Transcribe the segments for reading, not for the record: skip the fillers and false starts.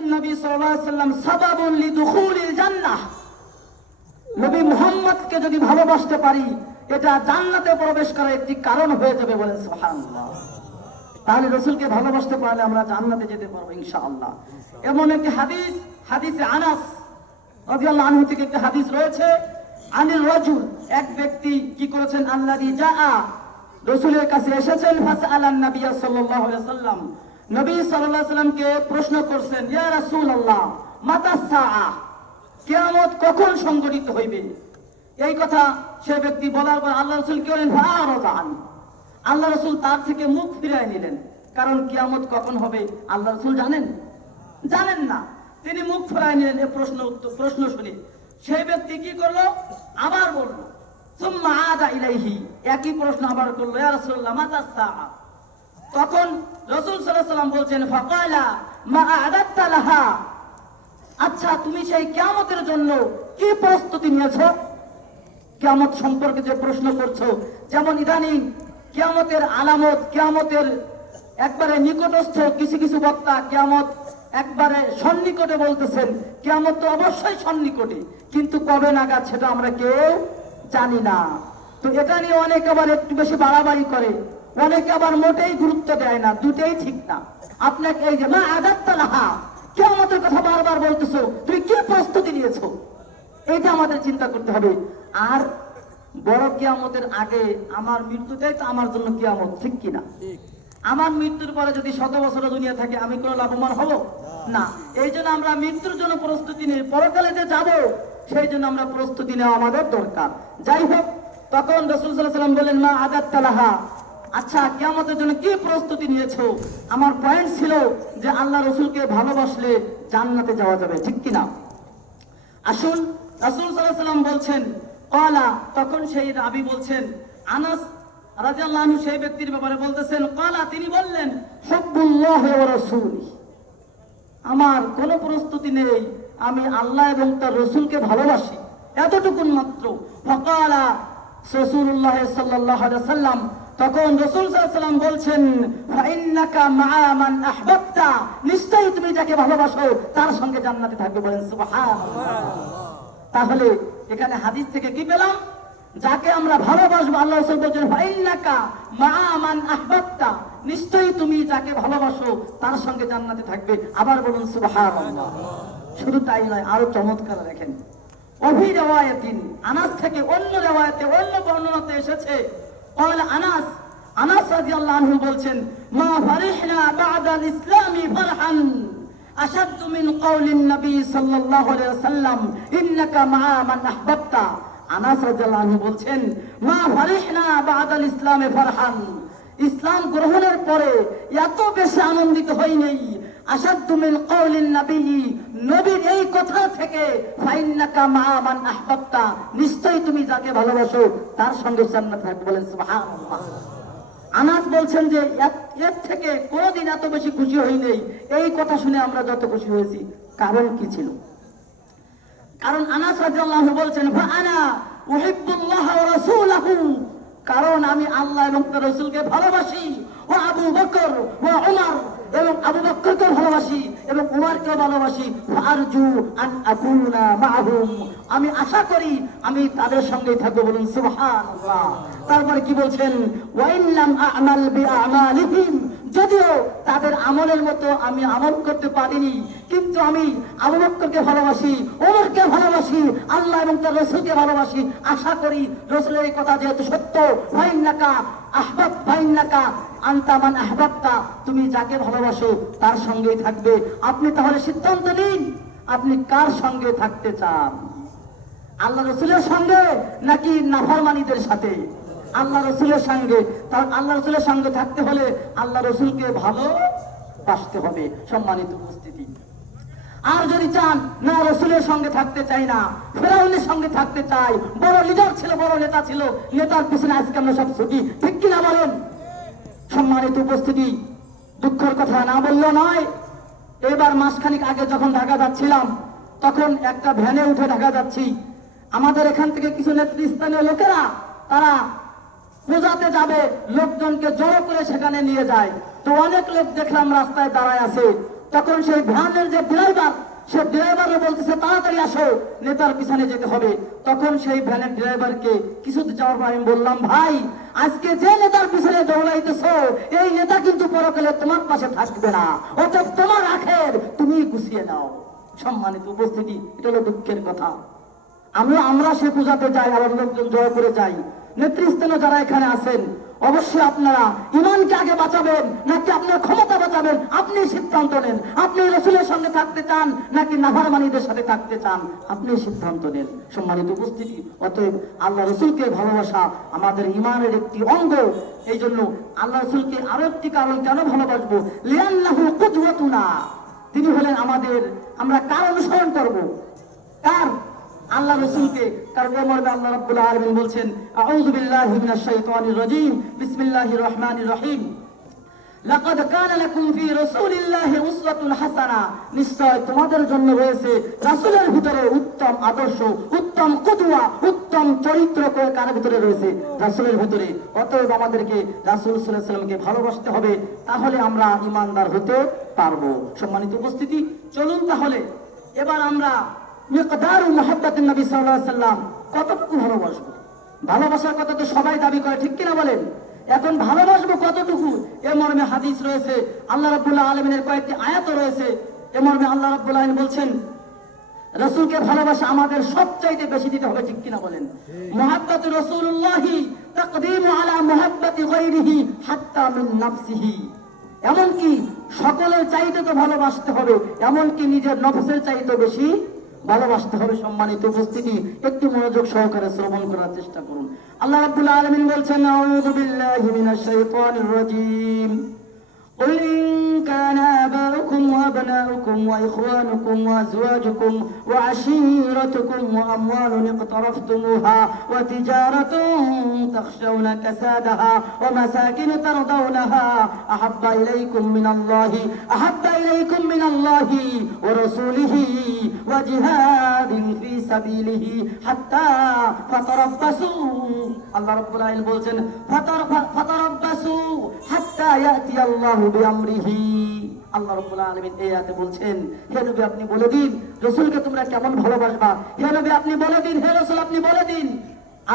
নবী সাল্লাল্লাহু আলাইহি ওয়াসাল্লাম সাবাবুন লিদুখুলিল জান্নাহ, নবী মুহাম্মদকে যদি ভালোবাসতে পারি এটা জান্নাতে প্রবেশ করার একটি কারণ হয়ে যাবে, বলেন সুবহানাল্লাহ। তাহলে রাসূলকে ভালোবাসতে পারলে আমরা জান্নাতে যেতে পারবো ইনশাআল্লাহ। এমন একটি হাদিস, হাদিসে আনাস রাদিয়াল্লাহু আনহু থেকে একটি হাদিস রয়েছে, আনির রাজুল, এক ব্যক্তি কি করেছেন, আল্লাযী জাআ, রাসূলের কাছে এসেছেন, ফাসআলান নবী সাল্লাল্লাহু আলাইহি ওয়াসাল্লাম, নবী সাল্লাল্লাহু আলাইহি ওয়াসাল্লামকে প্রশ্ন করছেন, ইয়া রাসূলুল্লাহ মাতা সাআ, কিয়ামত কখন সংঘটিত হইবে? এই কথা সে ব্যক্তি বলার পর আল্লাহ রাসূল কি বলেন, ফাআরাযা আন, আল্লাহ রাসূল তার থেকে মুখ ফিরিয়ে নিলেন। কারণ কিয়ামত কখন হবে আল্লাহ রাসূল জানেন না, তিনি মুখ ফিরিয়ে নিলেন। এই প্রশ্ন শুনে সেই ব্যক্তি কি করলো, আবার বলল, সুম্মা আদা ইলাইহি, একই প্রশ্ন আবার করলো, ইয়া রাসূলুল্লাহ মাতা সাআ। তখন রাসূল সাল্লাল্লাহু আলাইহি ওয়াসাল্লাম বলছেন, ফাকালা মা আ'দাদতা লাহা, আচ্ছা তুমি সেই কিয়ামতের জন্য কি প্রস্তুতি নিয়েছো? কিয়ামত সম্পর্কে যে প্রশ্ন করছো, যেমন ইদানিং কিয়ামতের আলামত, কিয়ামতের একবারে নিকটস্থ কিছু কিছু বক্তা কিয়ামত একবারে সন্নিকটে বলতেছেন, কিয়ামত তো অবশ্যই সন্নিকটে, কিন্তু কবে নাগাদ সেটা আমরা কেউ জানি না। তো এটা নিয়ে অনেকে আবার একটু বেশি বাড়াবাড়ি করে, অনেকে আবার মোটেই গুরুত্ব দেয় না, দুটেই ঠিক না। আপনাকে এই যে মা আ'দাদতা লাহা, কিয়ামতের কথা বারবার বলতেছো, তুমি কি প্রস্তুতি নিয়েছো, এইটা আমাদের চিন্তা করতে হবে। আর বড় কিয়ামতের আগে আমার মৃত্যুটাই তো আমার জন্য কিয়ামত, ঠিক কিনা? আমার মৃত্যুর পরে যদি 100 বছর দুনিয়া থাকে আমি কোনো লাভবান হব না। এই জন্য আমরা মৃত্যুর জন্য প্রস্তুতি নিই, পরকালে যে যাব সেই জন্য আমরা প্রস্তুতি নেওয়া আমাদের দরকার। যাই হোক, তখন রাসূল সাল্লাল্লাহু আলাইহি ওয়াসাল্লাম বললেন, মা আ'দাদতা লাহা, আচ্ছা কিয়ামতের জন্য কি প্রস্তুতি নিয়েছো? আমার পয়েন্ট ছিল যে আল্লাহ রাসূলকে ভালোবাসলে জান্নাতে যাওয়া যাবে, ঠিক কিনা? আসুন, রাসূল সাল্লাল্লাহু আলাইহি ওয়াসাল্লাম বলছেন, ক্বালা, তখন সেই রাবী বলছেন, আনাস রাদিয়াল্লাহু আনহু সেই ব্যক্তির ব্যাপারে বলতেছেন, ক্বালা, তিনি বললেন, হুব্বুল্লাহি ওয়া রাসূলিহি, আমার কোনো প্রস্তুতি নেই, আমি আল্লাহ এবং তার রাসূলকে ভালোবাসি, এতটুকুন মাত্র। ফাকালা রাসূলুল্লাহ সাল্লাল্লাহু আলাইহি ওয়াসাল্লাম, তখন রাসূল সাল্লাল্লাহু আলাইহি ওয়াসাল্লাম বলছেন, ফাইন্নাকা মা'a মান আহবাবতা, নিশ্চয়ই তুমি যাকে ভালোবাসো তার সঙ্গে জান্নাতে থাকবে, বলেন সুবহানাল্লাহ। তাহলে এখানে হাদিস থেকে কি পেলাম, যাকে আমরা ভালোবাসবো, আল্লাহ রাসূল বলেন ফাইন্নাকা মা'a মান আহবাবতা, নিশ্চয়ই তুমি যাকে ভালোবাসো তার সঙ্গে জান্নাতে থাকবে। আবার বলুন সুবহানাল্লাহ। শুধু তাই নয়, আরো চমৎকার দেখেন, অভি রিওয়ায়াতিন, আনাস থেকে অন্য রিওয়ায়াতে, অন্য বর্ণনাতে এসেছে, ক্বালা আনাস, আনাস রাদিয়াল্লাহু আনহু বলছেন, মা ফারিহনা বা'দাল ইসলামি ফারহান আশাদ্দু মিন কাউলিন নবী সাল্লাল্লাহু আলাইহি ওয়াসাল্লাম ইন্নাকা মা'a মান আহবাবতা। আনাস রাদিয়াল্লাহু আনহু বলছেন, মা ফারিহনা বা'দাল ইসলামি ফারহান, ইসলাম গ্রহণের পরে এত বেশি আনন্দিত হই নাই, আশাদ্দু মিন কাউলিন নবী, নবীর এই কথা থেকে, ফাইন্নাকা মা'a মান আহবাবতা, নিশ্চয়ই তুমি যাকে ভালোবাসো তার সঙ্গে জান্নাতে থাকবে, বলেন সুবহানাল্লাহ। আনাস বলছেন যে এর থেকে কোনদিন এত বেশি খুশি হই নাই, এই কথা শুনে আমরা যত খুশি হয়েছি। কারণ কি ছিল? কারণ আনাস রাদিয়াল্লাহু আনহু বলছেন, ফাআনা উহিব্বুল্লাহ ওয়া রাসূলাহু, কারণ আমি আল্লাহ এবং তার রাসূলকে ভালোবাসি, ও আবু বকর ও উমর, এবং আবু বকরকে ভালোবাসি এবং উমরকে ভালোবাসি, ফারজু আন আকুনা মাআহুম, আমি আশা করি আমি তাদের সঙ্গেই থাকবো, বলুন সুবহানাল্লাহ। তারপরে কি বলছেন, ওয়া ইল্লাম আ'মাল বিআমালিহিম, যদিও তাদের আমলের মতো আমি আমল করতে পারিনি, কিন্তু আমি আবু বকরকে ভালোবাসি, ওমরকে ভালোবাসি, আল্লাহ এবং তার রাসূলকে ভালোবাসি, আশা করি রাসূলের এই কথা যেহেতু সত্য, ফাইন্নাকা আহবাব ফাইন্নাকা আনতা মান আহবাবতা, তুমি যাকে ভালোবাসো তার সঙ্গেই থাকবে। আপনি তাহলে সিদ্ধান্ত নিন, আপনি কার সঙ্গে থাকতে চান, আল্লাহ রাসূলের সঙ্গে নাকি নাফরমানীদের সাথে? আল্লাহ রাসূলের সঙ্গে। তার আল্লাহ রাসূলের সঙ্গে থাকতে হলে আল্লাহ রাসূলকে ভালোবাসতে হবে, সম্মানিত উপস্থিতি। আর যদি চান না রাসূলের সঙ্গে থাকতে চাই না, ফেরাউনের সঙ্গে থাকতে চাই, বড় লিডার ছিল, বড় নেতা ছিল, নেতার পিছনে আজকে আমরা সব ছুটি, ঠিক কিনা বলেন? সম্মানিত উপস্থিতি, দুঃখের কথা না বললেও নয়, এবার মাসখানিক আগে যখন ঢাকা যাচ্ছিলাম, তখন একটা ভ্যানে উঠে ঢাকা যাচ্ছি, আমাদের এখান থেকে কিছু নেতৃস্থানীয় লোকেরা তারা পূজাতে যাবে, লোকজনকে জড়ো করে সেখানে নিয়ে যায়। তো অনেক লোক দেখলাম রাস্তায় দাঁড়ায় আছে, তখন সেই ভ্যানের যে ড্রাইভার ড্রাইভারও বলতেছে তাড়াতাড়ি আসো, নেতার পিছনে যেতে হবে। তখন সেই ভ্যানের ড্রাইভারকে কিছুতে যাওয়ার পর আমি বললাম, ভাই আজকে যে নেতার পিছনে দৌড়াইতেছ এই নেতা কিন্তু পরকালে তোমার পাশে থাকবে না, অতএব তোমার আখের তুমি গুছিয়ে নাও। সম্মানিত উপস্থিতি, এটা হলো দুঃখের কথা। আমরা সে পূজাতে যাই, আবার লোকজন জয় করে যাই। নেতৃস্থানে যারা এখানে আছেন, অবশ্যই আপনারা ইমানকে আগে বাঁচাবেন নাকি আপনার ক্ষমতা বাঁচাবেন, আপনি সিদ্ধান্ত নেন। আপনি রসুলের সঙ্গে থাকতে চান নাকি নাফরমানীদের সাথে থাকতে চান, আপনি সিদ্ধান্ত নেন। সম্মানিত উপস্থিতি, অতএব আল্লাহ রসুলকে ভালোবাসা আমাদের ইমানের একটি অঙ্গ। এই জন্য আল্লাহ রসুলকে আরো একটি কারণ কেন ভালোবাসবো, লিআন্নাহু কুদওয়াতুনা, তিনি হলেন আমাদের, আমরা কার অনুসরণ করব, কার? আল্লাহ রসুলকে। কারণ এর মধ্যে আল্লাহ রাব্বুল আলামিন বলছেন, আউযু বিল্লাহি মিনাশ শাইতানির রাজীম, বিসমিল্লাহির রহমানির রহিম, লাকাদ কানা লাকুম ফি রাসূলিল্লাহি উসওয়াতুন হাসানা, নিশ্চয় তোমাদের জন্য রয়েছে রাসূলের ভিতরে উত্তম আদর্শ, উত্তম কুদওয়া, উত্তম চরিত্র কার ভিতরে রয়েছে? রাসূলের ভিতরে। অতএব আমাদেরকে রাসূল সাল্লাল্লাহু আলাইহি ওয়াসাল্লামকে ভালোবাসতে হবে, তাহলে আমরা ঈমানদার হতে পারবো। সম্মানিত উপস্থিতি, চলুন তাহলে এবার আমরা মিকদারু মুহাব্বাতিন নবী সাল্লাল্লাহু আলাইহি ওয়াসাল্লাম, কতটুকু ভালোবাসবো। ভালোবাসার কথা তো সবাই দাবি করে, ঠিক কিনা বলেন? এখন ভালোবাসবো কতটুকু, এ মর্মে হাদিস রয়েছে, আল্লাহ রাব্বুল আলামিনের কয়েকটি আয়াত রয়েছে। এ মর্মে আল্লাহ রাব্বুল আলামিন বলছেন, রাসূলকে ভালোবাসা আমাদের সবচাইতে বেশি দিতে হবে, ঠিক কিনা বলেন? মুহাব্বাতু রাসূলুল্লাহি তাকদীমু আলা মুহাব্বাতি গায়রিহি হাত্তা মিন নাফসিহি, এমনকি সকলের চাইতে তো ভালোবাসতে হবে, এমনকি নিজের নফসের চাইতে বেশি ভালোবাসতে হবে। সম্মানিত উপস্থিতি, একটু মনোযোগ সহকারে শ্রবণ করার চেষ্টা করুন। আল্লাহ রাব্বুল আলামিন বলছেন, আউযু বিল্লাহি মিনাশ শাইতানির রাজীম, قل إن كان آباؤكم وأبناؤكم وإخوانكم وأزواجكم وعشيرتكم وأموال اقترفتموها وتجارة تخشون كسادها ومساكن ترضونها أحب إليكم من الله ورسوله وجهاد في سبيله حتى فتربصوا, الله رب العالمين বলছেন فتربصوا حتى يأتي الله বিআমরিহি। আল্লাহ রাব্বুল আলামিন এই আয়াতে বলছেন, হে নবী আপনি বলে দিন রাসূলকে তোমরা কেমন ভালোবাসবা। হে নবী আপনি বলে দিন, হে রাসূল আপনি বলে দিন,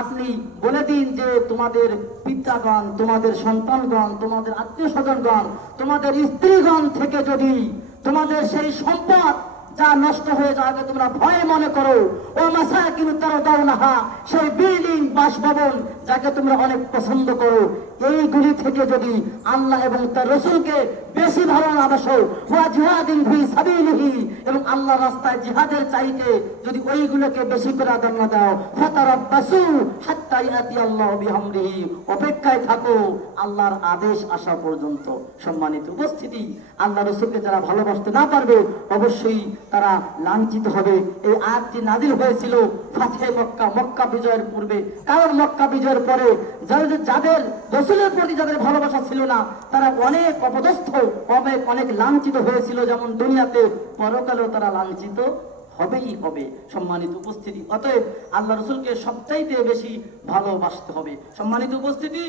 আপনি বলে দিন যে তোমাদের পিতাগণ, তোমাদের সন্তানগণ, তোমাদের আত্মীয় স্বজনগণ, তোমাদের স্ত্রীগণ থেকে যদি তোমাদের সেই সম্পদ যা নষ্ট হয়ে যাবে তোমরা ভয় মনে করো, ও মাসাকিন তারদাউনাহা, সেই বিল্ডিং বাসভবন যাকে তোমরা অনেক পছন্দ করো, এইগুলি থেকে যদি আল্লাহ এবং তার রাসূলকে বেশি ভালোবাসো, ওয়া জিহাদিন ফি সাবিলিহি, এবং আল্লাহর রাস্তায় জিহাদের চাইতে যদি ওইগুলোকে বেশি করে প্রাধান্য দাও, ফাতারাব্বাসু হাত্তা ইয়াতি আল্লাহু বিআমরিহি, অপেক্ষায় থাকো আল্লাহর আদেশ আসা পর্যন্ত। সম্মানিত উপস্থিতি, আল্লাহ রাসূলকে যারা ভালোবাসতে না পারবে অবশ্যই তারা লাঞ্ছিত হবে। এই আয়াতটি নাযিল হয়েছিল ফাতহে মক্কা, মক্কা বিজয়ের পূর্বে। কারণ মক্কা বিজয়ের পরে যাদের রাসূলের প্রতি যাদের ভালোবাসা ছিল না তারা অনেক অপদস্থ, অনেক লাঞ্ছিত হয়েছিল, যেমন দুনিয়াতে পরকালেও তারা লাঞ্ছিত হবেই হবে। সম্মানিত উপস্থিতি, অতএব আল্লাহ রাসূলকে সবচাইতে বেশি ভালোবাসতে হবে। সম্মানিত উপস্থিতি,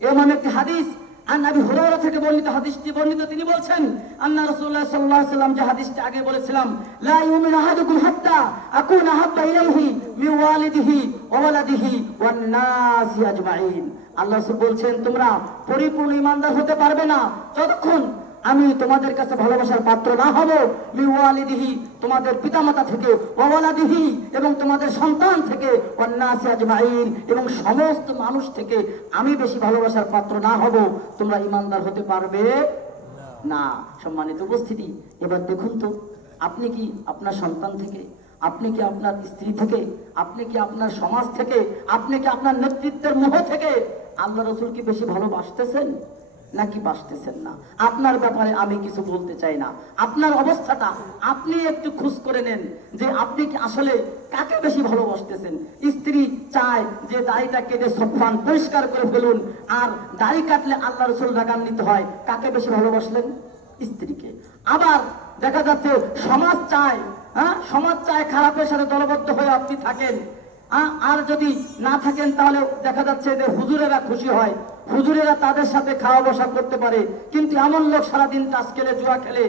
এমন একটি হাদিস আন আবি হুরায়রা থেকে বর্ণিত, হাদিসটি বর্ণিত, তিনি বলছেন আন্না রাসূলুল্লাহ সাল্লাল্লাহু আলাইহি ওয়াসাল্লাম, যে হাদিসটি আগে বলেছিলাম, লা ইউমিনু আহাদুকুম হাত্তা আকুনা হাব্বা ইলাইহি মিন ওয়ালিদিহি ওয়া ওয়ালাদিহি ওয়ান নাসি আজমাইন। আল্লাহ রাসূল বলছেন তোমরা পরিপূর্ণ ঈমানদার হতে পারবে না যতক্ষণ আমি তোমাদের কাছে ভালোবাসার পাত্র না হব, মিন ওয়ালিদিহি তোমাদের পিতামাতা থেকে, ওয়া ওয়ালাদিহি এবং তোমাদের সন্তান থেকে, ওয়ান নাসি আজমাইন এবং সমস্ত মানুষ থেকে আমি বেশি ভালোবাসার পাত্র না হব, তোমরা ঈমানদার হতে পারবে না। সম্মানিত উপস্থিতি, এবার দেখুন তো, আপনি কি আপনার সন্তান থেকে, আপনি কি আপনার স্ত্রী থেকে, আপনি কি আপনার সমাজ থেকে, আপনি কি আপনার নেতৃত্বের মোহ থেকে আল্লাহ রাসূলকে বেশি ভালোবাসতেছেন নাকি বাসতেছেন না? আপনার ব্যাপারে আমি কিছু বলতে চাই না, আপনার অবস্থাটা আপনি একটু খোঁজ করে নেন যে আপনি কি আসলে কাকে বেশি ভালোবাসতেছেন। স্ত্রী চায় যে দাড়িটা কেটে সফান পরিষ্কার করে ফেলুন, আর দাড়ি কাটলে আল্লাহ রাসূল রাগান্বিত হয়, কাকে বেশি ভালোবাসলেন? স্ত্রীকে। আবার দেখা যাচ্ছে সমাজ চায়, সমাজ চায় খারাপের সাথে দলবদ্ধ হয়ে আপনি থাকেন, আর যদি না থাকেন তাহলে দেখা যাচ্ছে যে হুজুরেরা খুশি হয়, হুজুরেরা তাদের সাথে খাওয়া বসা করতে পারে। কিন্তু এমন লোক সারাদিন তাস খেলে, জুয়া খেলে,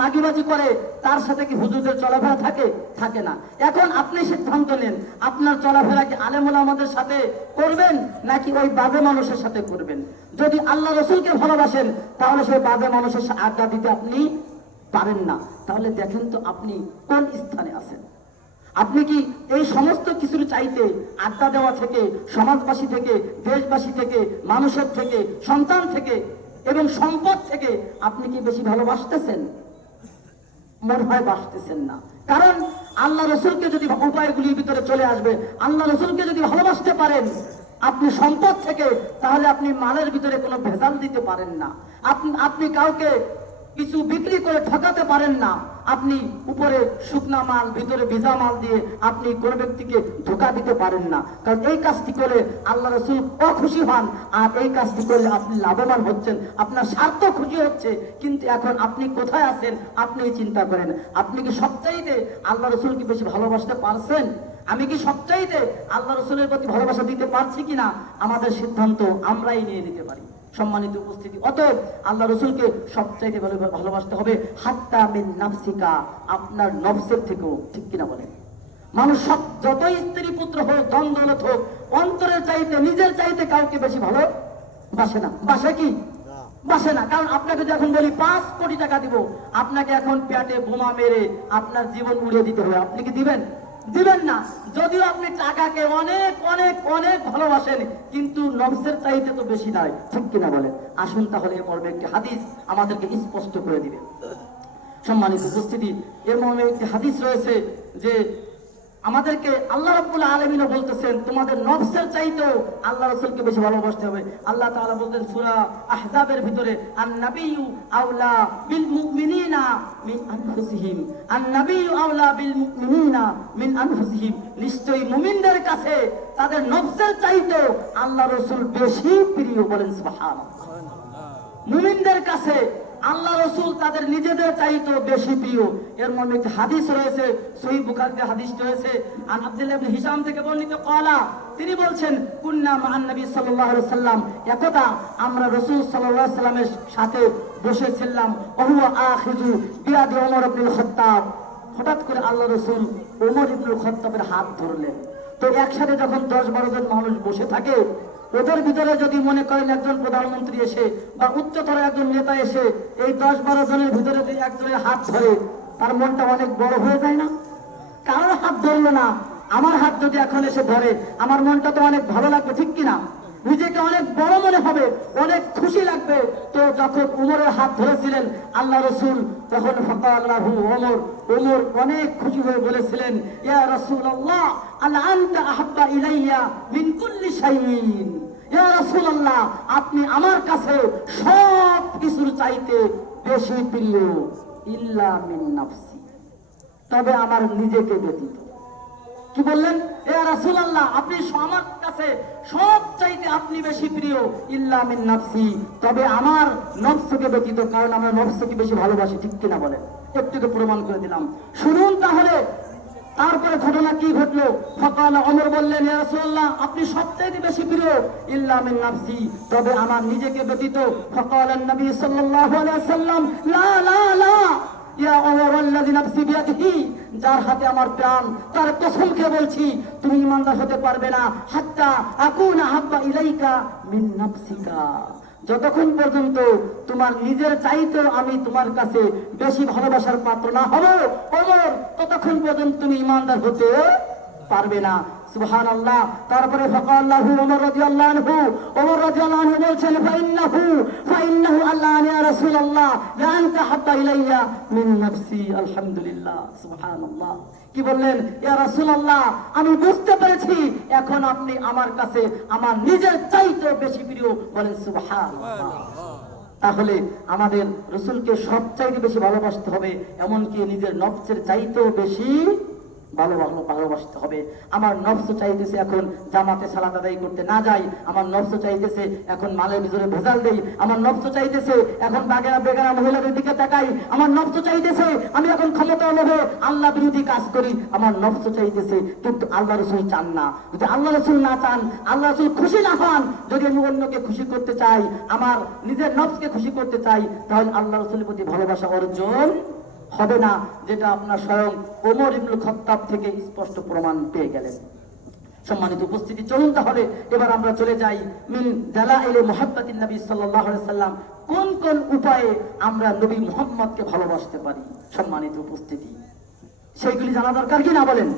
মাগিবাজি করে, তার সাথে কি হুজুরদের চলাফেরা থাকে? থাকে না। এখন আপনি সিদ্ধান্ত নেন, আপনার চলাফেরা কি আলেম ওলামাদের সাথে করবেন নাকি ওই বাজে মানুষের সাথে করবেন? যদি আল্লাহ রসুলকে ভালোবাসেন তাহলে সেই বাজে মানুষের সাথে আড্ডা দিতে আপনি পারেন না। তাহলে দেখেন তো আপনি কোন স্থানে আছেন। আপনি কি এই সমস্ত কিছুর চাইতে, আড্ডা দেওয়া থেকে, সমাজবাসী থেকে, দেশবাসী থেকে, মানুষের থেকে, সন্তান থেকে এবং সম্পদ থেকে আপনি কি বেশি ভালোবাসতেছেন? মনে হয় বাসতেছেন না। কারণ আল্লাহ রসুলকে যদি উপায়গুলির ভিতরে চলে আসবে, আল্লাহ রসুলকে যদি ভালোবাসতে পারেন আপনি সম্পদ থেকে, তাহলে আপনি মালের ভিতরে কোনো ভেজাল দিতে পারেন না। আপনি কাউকে কিছু বিক্রি করে ঠকাতে পারেন না। আপনি উপরে শুকনা মাল, ভিতরে ভিজা মাল দিয়ে আপনি কোন ব্যক্তিকে ধোঁকা দিতে পারেন না। কারণ এই কাজটি করলে আল্লাহ রসুল অখুশি হন, আর এই কাজটি করলে আপনি লাভবান হচ্ছেন, আপনার স্বার্থ খুশি হচ্ছে। কিন্তু এখন আপনি কোথায় আছেন আপনি চিন্তা করেন। আপনি কি সবচাইতে আল্লাহ রসুলকে বেশি ভালোবাসতে পারছেন? আমি কি সবচাইতে আল্লাহ রসুলের প্রতি ভালোবাসা দিতে পারছি কিনা? আমাদের সিদ্ধান্ত আমরাই নিয়ে নিতে পারি। সম্মানিত উপস্থিতি, অতএব আল্লাহ রসুলকে সবচাইতে ভালোবাসতে হবে হাত্তা মিন নাফসিকা, আপনার নফসের থেকেও। ঠিক কিনা বলেন? মানুষ সব, যতই স্ত্রী পুত্র হোক, ধন দৌলত হোক, অন্তরের চাইতে, নিজের চাইতে কাউকে বেশি ভালো বাসে না। বাসে কি? বাসে না। কারণ আপনাকে যখন বলি 5 কোটি টাকা দিব, আপনাকে এখন পেটে বোমা মেরে আপনার জীবন উড়িয়ে দিতে হবে, আপনি কি দিবেন? দিবেন না। যদিও আপনি টাকাকে অনেক অনেক অনেক ভালোবাসেন, কিন্তু নফসের চাইতে তো বেশি নয়। ঠিক কিনা বলেন? আসুন তাহলে এ মর্মে একটি হাদিস আমাদেরকে স্পষ্ট করে দিবে। সম্মানিত উপস্থিতি, এর মর্মে একটি হাদিস রয়েছে যে আমাদেরকে আল্লাহ রাব্বুল আলামিন বলতেছেন তোমাদের নফসের চাইতেও আল্লাহ রাসূলকে বেশি ভালোবাসতে হবে। আল্লাহ তাআলা বলতেন সূরা আহজাবের ভিতরে, আন-নাবিয়্যু আওলা বিল মুমিনিনা মিন আনফুসিহিম, আন-নাবিয়্যু আওলা বিল মুমিনিনা মিন আনফুসিহিম, নিশ্চয়ই মুমিনদের কাছে তাদের নফসের চাইতেও আল্লাহ রাসূল বেশি প্রিয়। বলেন সুবহানাল্লাহ। মুমিনদের কাছে আল্লাহ রসুল তাদের নিজেদের চাইতে বেশি প্রিয়। এর মধ্যে একটি হাদিস রয়েছে, সহিহ বুখারীতে হাদিস রয়েছে, আন আব্দুল্লাহ ইবনে হিশাম থেকে বর্ণিত, ক্বালা, তিনি বলছেন, কুন্না মা'আন নবী সাল্লাল্লাহু আলাইহি ওয়াসাল্লাম, একদা আমরা রাসূল সাল্লাল্লাহু আলাইহি ওয়াসাল্লামের সাথে বসেছিলাম, ওয়া হুয়া আখিযু বিয়াদি ওমর ইবনুল খাত্তাব, হঠাৎ করে আল্লাহ রসুল ওমর ইবনুল খাত্তাবের হাত ধরলেন। তো একসাথে যখন 10-12 জন মানুষ বসে থাকে, ওদের ভিতরে যদি মনে করেন একজন প্রধানমন্ত্রী এসে বা উচ্চতর একজন নেতা এসে এই 10-12 জনের ভিতরে যদি একজনের হাত ধরে, তার মনটা অনেক বড় হয়ে যায় না? কারোর হাত ধরলো না, আমার হাত যদি এখন এসে ধরে আমার মনটা তো অনেক ভালো লাগবে। ঠিক কিনা? নিজেকে অনেক বড় মনে হবে, অনেক খুশি লাগবে। তো যখন উমরের হাত ধরেছিলেন আল্লাহ রসুল, তখন ফাকালাহু ওমর, ওমর অনেক খুশি হয়ে বলেছিলেন, ইয়া রাসূলুল্লাহ আলা আনতা আহাব্বা ইলাইয়া মিন কুল্লি শাইইন, ইয়া রাসূলুল্লাহ আপনি আমার কাছে সব কিছুর চাইতে বেশি প্রিয়, ইল্লা মিন নাফসি, তবে আমার নিজেকে ব্যতীত। কি বললেন? ইয়া রাসূলুল্লাহ আপনি আমার কাছে সব চাইতে আপনি বেশি প্রিয়, ইল্লা মিন নাফসি, তবে আমার নফসকে ব্যতীত। কারণ আমরা নফসকে বেশি ভালোবাসি। ঠিক কিনা বলেন? একটু প্রমাণ করে দিলাম, শুনুন তাহলে। তারপরে ঘটনা কি ঘটলো? ফাকাল, ওমর বললেন, ইয়া রাসূলুল্লাহ আপনি সবচাইতে বেশি প্রিয়, ইল্লা মিন নাফসি, তবে আমার নিজেকে ব্যতীত। ফাকাল নবী সাল্লাল্লাহু আলাইহি ওয়াসাল্লাম, লা লা লা ইয়া ওমর আল্লাযী নাফসি বিয়াদিহি, যার হাতে আমার প্রাণ, তার কসম খেয়ে বলছি তুমি ঈমানদার হতে পারবে না হাত্তা আকুনা হাব্বা ইলাইকা মিন নাফসিকা, যতক্ষণ পর্যন্ত তোমার নিজের চাইতেও আমি তোমার কাছে বেশি ভালোবাসার পাত্র না হব ওমর, ততক্ষণ পর্যন্ত তুমি ঈমানদার হতে পারবে না। সুবহানাল্লাহ। তারপরে ফাকাল্লাহু ওমর রাদিয়াল্লাহু আনহু, ওমর রাদিয়াল্লাহু আনহু বলছেন, ফাইন্নাহু আল্লাহ ইয়া রাসূলুল্লাহ লা আনতা হাব্বা ইলাইয়া মিন নাফসি। আলহামদুলিল্লাহ, সুবহানাল্লাহ। কি বললেন? ইয়া রাসূলুল্লাহ আমি বুঝতে পেরেছি এখন আপনি আমার কাছে আমার নিজের চাইতে বেশি প্রিয়। বলেন সুবহানাল্লাহ। তাহলে আমাদের রাসূলকে সব চাইতে বেশি ভালোবাসতে হবে, এমনকি নিজের নফসের চাইতেও বেশি ভালোবাসতে হবে। আমার নফস চাইতেছে এখন জামাতে সালাত আদায় করতে না যাই, আমার নফস চাইতেছে এখন মালের ভিতরে ভেজাল দেই, আমার নফস চাইতেছে এখন বেগানা মহিলাদের দিকে তাকাই, আমার নফস চাইতেছে আমি এখন ক্ষমতা লোভে আল্লাহ বিরোধী কাজ করি, আমার নফস চাইতেছে। কিন্তু আল্লাহ রসুল চান না। যদি আল্লাহ রসুল না চান, আল্লাহ রসুল খুশি না হন, যদি আমি অন্যকে খুশি করতে চাই, আমার নিজের নফসকে খুশি করতে চাই, তাহলে আল্লাহ রসুলের প্রতি ভালোবাসা অর্জন হবে না, যেটা আপনার স্বয়ং ওমর ইবনুল খাত্তাব থেকে স্পষ্ট প্রমাণ পেয়ে গেলেন। সম্মানিত উপস্থিতি, চলুন তাহলে এবার আমরা চলে যাই মিন দালাইলে মুহাব্বাতিন নবী সাল্লাল্লাহু আলাইহি সাল্লাম, কোন কোন উপায়ে আমরা নবী মুহাম্মদকে ভালোবাসতে পারি। সম্মানিত উপস্থিতি, সেইগুলি জানা দরকার কি না বলেন?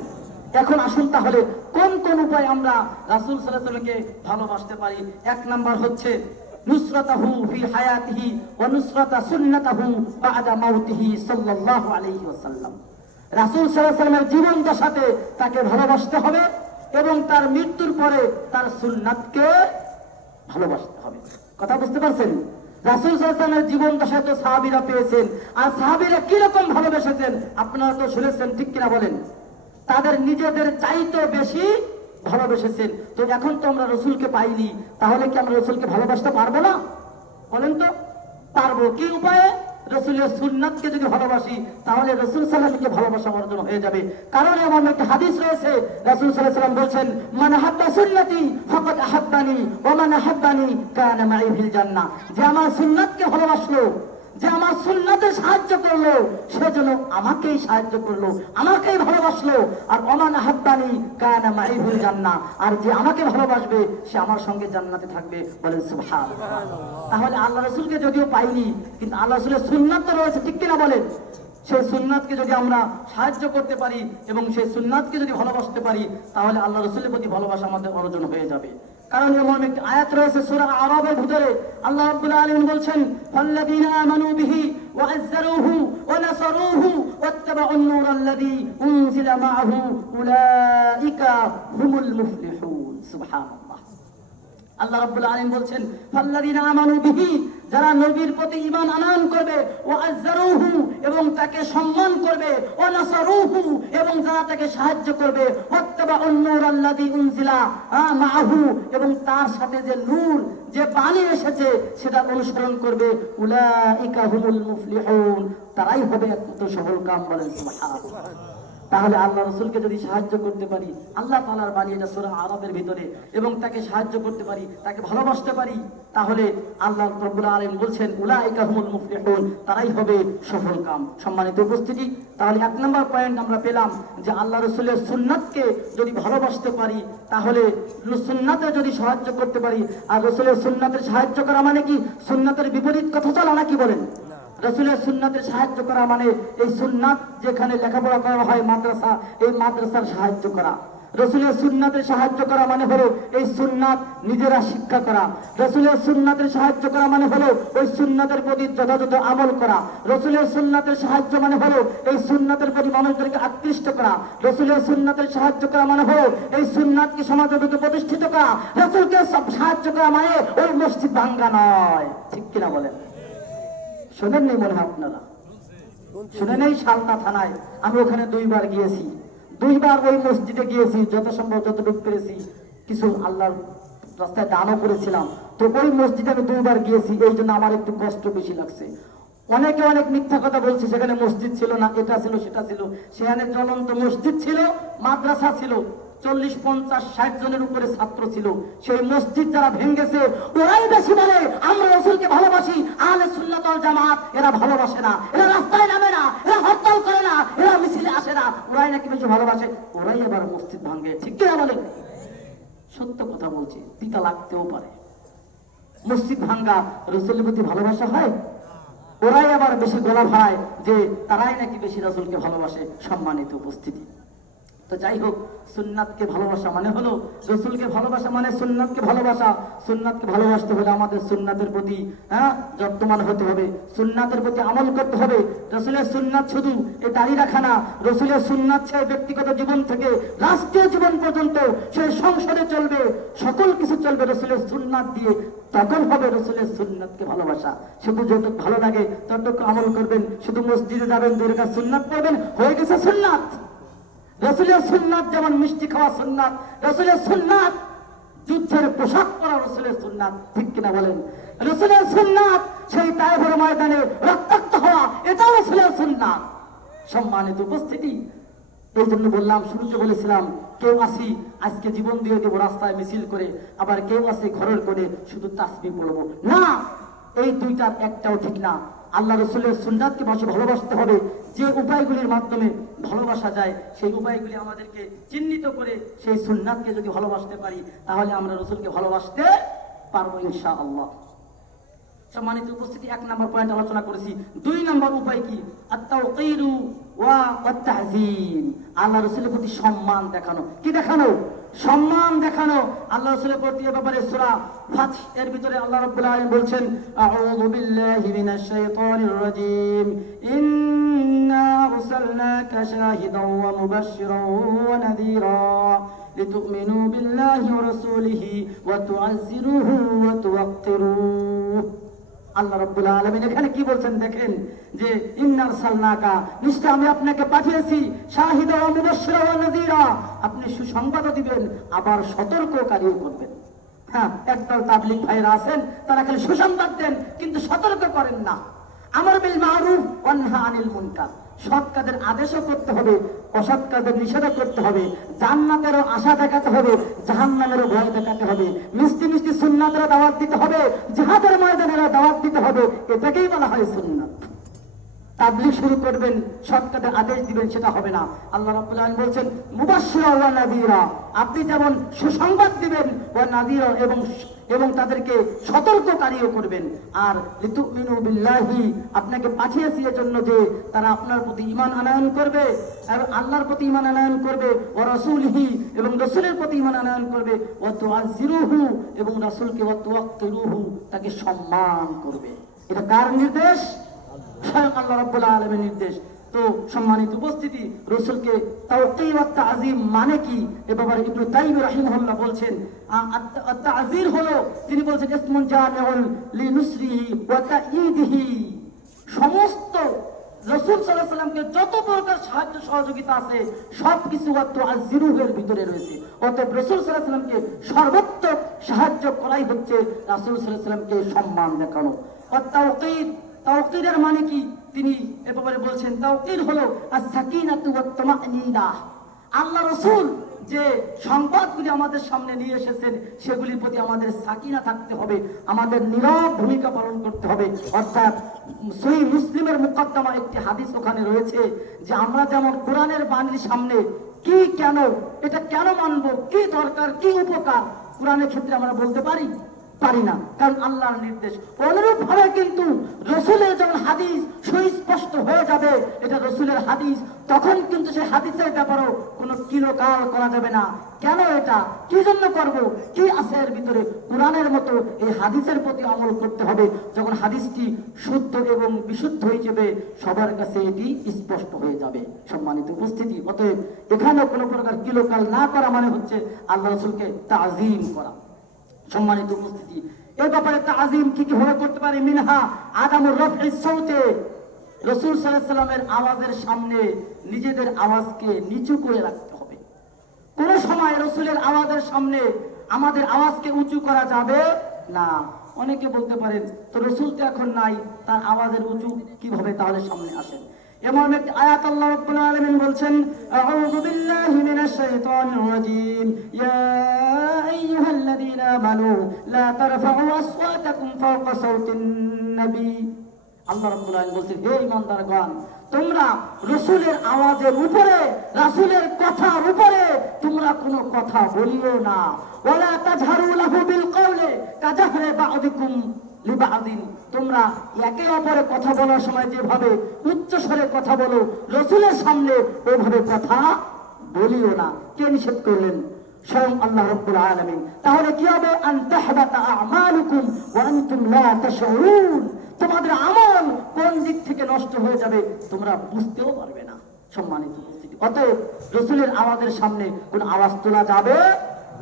এখন আসুন তাহলে কোন কোন উপায়ে আমরা রাসূল সাল্লাল্লাহু আলাইহি ওয়াসাল্লামকে ভালোবাসতে পারি। এক নাম্বার হচ্ছে নুসরাতাহু ফি হায়াতিহি ওয়া নুসরাতা সুন্নাতাহু বা'দা মাউতিহি সাল্লাল্লাহু আলাইহি ওয়াসাল্লাম। রাসূল সাল্লাল্লাহু আলাইহি ওয়াসাল্লামের জীবন দশাতে তাকে ভালোবাসতে হবে এবং তার মৃত্যুর পরে তার সুন্নাতকে ভালোবাসতে হবে। কথা বুঝতে পারছেন? রাসূল সাল্লাল্লাহু আলাইহি ওয়াসাল্লামের জীবন দশায় তো সাহাবীরা পেয়েছেন, আর সাহাবীরা কি রকম ভালোবেসেছেন আপনারা তো শুনেছেন, ঠিক কিনা বলেন? তাদের নিজেদের চাইতে বেশি ভালোবেসেছেন। তো এখন তো আমরা রসুলকে পাইনি, তাহলে কি আমরা রসুলকে ভালোবাসতে পারবো না? বলেন তো পারবো। কি উপায়ে? রসুলের সুন্নাতকে যদি ভালোবাসি তাহলে রসুল সাল্লাল্লাহু ভালোবাসা অর্জন হয়ে যাবে। কারণ এমন একটা হাদিস রয়েছে, রাসূল সাল্লাল্লাহু আলাইহি ওয়াসাল্লাম বলছেন, মান হাব্বা সুন্নতি ফাকাদ আহাব্বানি ওয়া মান আহাব্বানি কানা মাই ফিল জান্নাহ। যে আমার সুন্নাতকে ভালোবাসলো, যে আমার সুন্নাতে সাহায্য করলো, সে যেন আমাকেই সাহায্য করলো, আমাকেই ভালোবাসলো। আর ওমান আহাব্বানি কানা মাই ফিল জান্নাহ, আর যে আমাকে ভালোবাসবে সে আমার সঙ্গে জান্নাতে থাকবে। বলেন সুবহানাল্লাহ। তাহলে আল্লাহ রাসূলকে যদিও পাইনি, কিন্তু আল্লাহ রাসূলের সুন্নাত তো রয়েছে, ঠিক কিনা বলেন? সেই সুন্নাতকে যদি আমরা সাহায্য করতে পারি এবং সেই সুন্নাতকে যদি ভালোবাসতে পারি, তাহলে আল্লাহ রাসূলের প্রতি ভালোবাসা আমাদের অর্জন হয়ে যাবে। কারণ এমন একটি আয়াত রয়েছে সূরা আরাফের ভিতরে, আল্লাহ রাব্বুল আলামিন বলছেন, ফাল্লাযীনা আমানু বিহি ওয়া আযযারুহু ওয়া নাসারুহু ওয়াত্তাবাউন নূরাল্লাযী উনজিলা মাআহু উলাইকা হুমুল মুফলিহুন। সুবহানাল্লাহ। আল্লাহ রাব্বুল আলামিন বলছেন, ফাল্লাযীনা আমানু বিহি, যারা নবীর প্রতি ঈমান আনয়ন করবে, ওয়া আযযারুহু, এবং তাকে সম্মান করবে, ওয়া নাসারুহু, এবং যারা তাকে সাহায্য করবে, ওয়াত্তাবাউন নূরাল্লাযী উনজিলা মাআহু, এবং তার সাথে যে নূর, যে বাণী এসেছে সেটা অনুসরণ করবে, উলাইকা হুমুল মুফলিহুন, তারাই হবে একমাত্র সফলকাম। বলেন সুবহানাল্লাহ। তাহলে আল্লাহ রসুলকে যদি সাহায্য করতে পারি, আল্লাহ তাআলার বাণী এটা সূরা আরাফের ভিতরে, এবং তাকে সাহায্য করতে পারি, তাকে ভালোবাসতে পারি, তাহলে আল্লাহ রাব্বুল আলামিন বলছেন, উলাইকা হুমুল মুফলিহুন, তারাই হবে সফল কাম। সম্মানিত উপস্থিতি, তাহলে এক নম্বর পয়েন্ট আমরা পেলাম যে আল্লাহ রসুলের সুন্নাতকে যদি ভালোবাসতে পারি, তাহলে সুন্নাতে যদি সাহায্য করতে পারি। আর রসুলের সুন্নাতের সাহায্য করা মানে কি সুন্নাতের বিপরীত কথা চলা নাকি? বলেন। রসুলের সুন্নাতে সাহায্য করা মানে এই সুন্নাত যেখানে লেখাপড়া করা হয় মাদ্রাসা, এই মাদ্রাসার সাহায্য করা। রসুলের সুন্নাতে সাহায্য করা মানে হলো এই সুন্নাত নিজেরা শিক্ষা করা। রসুলের সুন্নাতের সাহায্য করা মানে হলো ওই সুন্নাতের প্রতি যথাযথ আমল করা। রসুলের সুন্নাতের সাহায্য মানে হলো এই সুন্নাতের প্রতি মানুষদেরকে আকৃষ্ট করা। রসুলের সুন্নাতের সাহায্য করা মানে হলো এই সুন্নাতকে সমাজের মধ্যে প্রতিষ্ঠিত করা। রসুলকে সব সাহায্য করা মানে ওই মসজিদ ভাঙ্গা নয়, ঠিক কিনা বলেন? শোনেন নেই মনে হয় আপনারা? শুনে নেই? শালনা থানায় আমি ওখানে 2 বার গিয়েছি, 2 বার ওই মসজিদে গিয়েছি, যথাসম্ভব যতটুকু পেরেছি কিছু আল্লাহর রাস্তায় দানও করেছিলাম। তো ওই মসজিদে আমি 2 বার গিয়েছি, এই জন্য আমার একটু কষ্ট বেশি লাগছে। অনেকে অনেক মিথ্যা কথা বলছে, সেখানে মসজিদ ছিল না, এটা ছিল সেটা ছিল। সেখানে জ্বলন্ত মসজিদ ছিল, মাদ্রাসা ছিল, 40, 50, 60 জনের উপরে ছাত্র ছিল। সেই মসজিদ যারা ভেঙ্গেছে ওরাই বেশি বলে আমরা রসুলকে ভালোবাসি। আহলে সুন্নাত ওয়াল জামাত এরা ভালোবাসে না, এরা রাস্তায় নামে না, এরা হরতাল করে না, এরা মিছিলে আসে না, ওরাই নাকি বেশি ভালোবাসে, ওরাই আবার মসজিদ ভাঙ্গে। ঠিক কিনা বলেন? সত্য কথা বলছি, তিতা লাগতেও পারে। মসজিদ ভাঙ্গা রসুলের প্রতি ভালোবাসা হয়? ওরাই আবার বেশি গলা ভাড়ায় যে তারাই নাকি বেশি রসুলকে ভালোবাসে। সম্মানিত উপস্থিতি, তো যাই হোক, সুন্নাতকে ভালোবাসা মানে হলো রসুলকে ভালোবাসা মানে সুন্নাতকে ভালোবাসা। সুন্নাতকে ভালোবাসতে হলে আমাদের সুন্নাতের প্রতি যত্নবান হতে হবে, সুন্নাতের প্রতি আমল করতে হবে। রসুলের সুন্নাত শুধু এই দাড়ি রাখা না, রসুলের সুন্নাত সে ব্যক্তিগত জীবন থেকে রাষ্ট্রীয় জীবন পর্যন্ত সে সংসদে চলবে, সকল কিছু চলবে রসুলের সুন্নাত দিয়ে। তখন হবে রসুলের সুন্নাতকে ভালোবাসা। শুধু যতটুকু ভালো লাগে ততটুকু আমল করবেন, শুধু মসজিদে যাবেন, 2 রাকাত সুন্নাত পড়বেন, হয়ে গেছে সুন্নাত। রাসূলের সুন্নাত যেমন মিষ্টি খাওয়া সুন্নাত, রাসূলের সুন্নাত যুদ্ধের পোশাক পরা রাসূলের সুন্নাত, ঠিক কিনা বলেন? রাসূলের সুন্নাত সেই তায়েফের ময়দানে রক্তাক্ত হওয়া, এটাও রাসূলের সুন্নাত। সম্মানিত উপস্থিতি, এই জন্য বললাম, শুরুতে বলেছিলাম, কেউ আসি আজকে জীবন দিয়ে দেবো রাস্তায় মিছিল করে, আবার কেউ আসি ঘরের করে শুধু তাসবিহ পড়বো না। এই দুইটার একটাও ঠিক না। আল্লাহ রসুলের সুন্নাতকে ভালোবাসতে হবে। যে উপায়গুলির মাধ্যমে ভালোবাসা যায় সেই উপায়গুলি আমাদেরকে চিহ্নিত করে সেই সুন্নাতকে যদি ভালোবাসতে পারি, তাহলে আমরা রসুলকে ভালোবাসতে পারবো ইনশাআল্লাহ। সম্মানিত উপস্থিতি, 1 নম্বর পয়েন্ট আলোচনা করেছি। 2 নম্বর উপায় কি? আত-তাওকীরু ওয়া আত-তাযীম, আল্লাহ রাসূলের প্রতি সম্মান দেখানো। কি দেখানো? সম্মান দেখানো আল্লাহ রাসূলের প্রতি। এ ব্যাপারে সূরা ফাতহ এর ভিতরে আল্লাহ রাব্বুল আলামিন বলছেন, আউযু বিল্লাহি মিনাশ শাইতানির রাজীম, ইন্না আরসালনাকা শাহিদান ওয়া মুবাশশিরান ওয়া নাযীরা লিতু'মিনু বিল্লাহি ওয়া রাসূলিহি ওয়া তু'আযজিরুহু ওয়া তুওয়াক্কিরুহু। আল্লাহ রাব্বুল আলামিন এখানে কি বলছেন দেখেন, যে ইন্না আরসালনাকা, নিশ্চয় আমি আপনাকে পাঠিয়েছি, শাহিদা ওয়া মুবাশশিরা ওয়া নাযীরা, আপনি সুসংবাদও দিবেন আবার সতর্ককারীও করবেন। হ্যাঁ, একদল তাবলীগ ভাইরা আছেন, তারা খালি সুসংবাদ দেন কিন্তু সতর্ক করেন না। আমর বিল মারুফ ওয়া নাহা আনিল মুনকার, সৎ কাজের আদেশও করতে হবে, অসৎ কাজের নিষেধও করতে হবে, জান্নাতেরও আশা দেখাতে হবে, জাহান্নামেরও ভয় দেখাতে হবে, মিষ্টি মিষ্টি সুন্নাতেরও দাওয়াত দিতে হবে, জিহাদের ময়দানেরও দাওয়াত দিতে হবে। এটাকেই বলা হয় সুন্নাত। তাবলীগ শুরু করবেন, সৎ কাজের আদেশ দিবেন, সেটা হবে না। আল্লাহ রাব্বুল আলামিন বলছেন মুবাশশিরা ওয়া নাযীরা, আপনি যেমন সুসংবাদ দিবেন, ওয়া নাযীরা, এবং তাদেরকে সতর্ককারীও করবেন। আর লিতুমিনু বিল্লাহি, আপনাকে পাঠিয়েছি এজন্য যে তারা আপনার প্রতি ঈমান আনয়ন করবে, আর আল্লাহর প্রতি ঈমান আনয়ন করবে, ওয়া রাসূলিহি, এবং রাসূলের প্রতি ঈমান আনয়ন করবে, ওয়া তুআযজিরুহু, এবং রাসূলকে ওয়া তুওয়াক্কিরুহু, তাকে সম্মান করবে। এটা কার নির্দেশ? স্বয়ং আল্লাহ রাব্বুল আলামিনের নির্দেশ। তো সম্মানিত উপস্থিতি, রাসূলকে তাওকীর ওয়া তাযীম মানে কি? এ ব্যাপারে ইবনে তাইমিয়া রাহিমাহুল্লাহ বলছেন, তাযীর হলো, তিনি বলছেন ইসমুন জামিউন লিনুসরিহি ওয়া তাঈদিহি, সমস্ত রাসূল সাল্লাল্লাহু আলাইহি ওয়াসাল্লামকে যত প্রকার সাহায্য সহযোগিতা আছে সবকিছু ওয়া তুআযজিরুহুর ভিতরে রয়েছে। অতএব রাসূল সাল্লাল্লাহু আলাইহি ওয়াসাল্লামকে সর্বোত্তম সাহায্য করাই হচ্ছে রাসূল সাল্লাল্লাহু আলাইহি ওয়াসাল্লামকে সম্মান দেখানো। ওয়া তাওকীর, তাওকীরের মানে কি? তিনি এ ব্যাপারে বলছেন তাওকীর হলো আস-সাকিনাতু ওয়াত তামানিনা। আল্লাহ রাসূল যে সংবাদগুলি আমাদের সামনে নিয়ে এসেছেন সেগুলির প্রতি আমাদের সাকিনা থাকতে হবে, আমাদের নীরব ভূমিকা পালন করতে হবে। অর্থাৎ সহিহ মুসলিমের মুকদ্দমা একটি হাদিস ওখানে রয়েছে যে আমরা যেমন কোরআনের বাণীর সামনে কি, কেন, এটা কেন মানবো, কি দরকার, কি উপকার, কোরআনের ক্ষেত্রে আমরা বলতে পারি না, কারণ আল্লাহর নির্দেশ। অনুরূপ ভাবে কিন্তু রাসূলের যখন হাদিস সুস্পষ্ট হয়ে যাবে এটা রাসূলের হাদিস, তখন কিন্তু সেই হাদিসের ব্যাপারেও কোনো কিলোকাল করা যাবে না। কেন এটা, কি জন্য করব, কি আছে এর ভিতরে, কোরআনের মতো এই হাদিসের প্রতি আমল করতে হবে। যখন হাদিসটি শুদ্ধ এবং বিশুদ্ধ হয়ে যাবে সবার কাছে এটি স্পষ্ট হয়ে যাবে। সম্মানিত উপস্থিতি, অতএব এখানে কোনো প্রকার কিলোকাল না করা মানে হচ্ছে আল্লাহ রাসূলকে তাযীম করা। সম্মানিত উপস্থিতি, এই ব্যাপারে তাযীম কি কিভাবে করতে পারি? মিনহা আদামুর রাফইস সাউতে, রাসূল সাল্লাল্লাহু আলাইহি ওয়াসাল্লামের আওয়াজের সামনে নিজেদের আওয়াজকে নিচু করে রাখতে হবে। কোন সময় রাসূলের আওয়াজের সামনে আমাদের আওয়াজকে উঁচু করা যাবে না। অনেকে বলতে পারেন তো রাসূল তো এখন নাই, তার আওয়াজের উঁচু কিভাবে তাহলে সামনে আসেন? এমন একটি আয়াত আল্লাহ রাব্বুল আলামিন বলছেন, আউযু বিল্লাহি মিনাশ শাইতানির রাজীম, ইয়া আইয়ুহাল্লাযীনা আমানু লা তারফাউ আসওয়াতাকুম ফাওকা সাওতিন নবী। আল্লাহ রাব্বুল আলামিন বলছেন, হে ঈমানদারগণ, তোমরা রাসূলের আওয়াজের উপরে, রাসূলের কথার উপরে তোমরা কোনো কথা বলিও না। ওয়ালা তাজহারু লাহু বিল কওলি কাজাহরি বা'দিকুম লিবা'দিন, তোমরা একে অপরে কথা বলার সময় যেভাবে উচ্চ স্বরে কথা বলো রাসূলের সামনে ওইভাবে কথা বলিও না। কে নিষেধ করলেন? স্বয়ং আল্লাহ রাব্বুল আলামিন। তাহলে কি হবে? আন তাহবাতা আমালুকুম ওয়া আনতুম লা তাশউরুন, তোমাদের আমল কোন দিক থেকে নষ্ট হয়ে যাবে তোমরা বুঝতেও পারবে না। সম্মানিত উপস্থিতি, অতএব রাসূলের আওয়াজের সামনে কোন আওয়াজ তোলা যাবে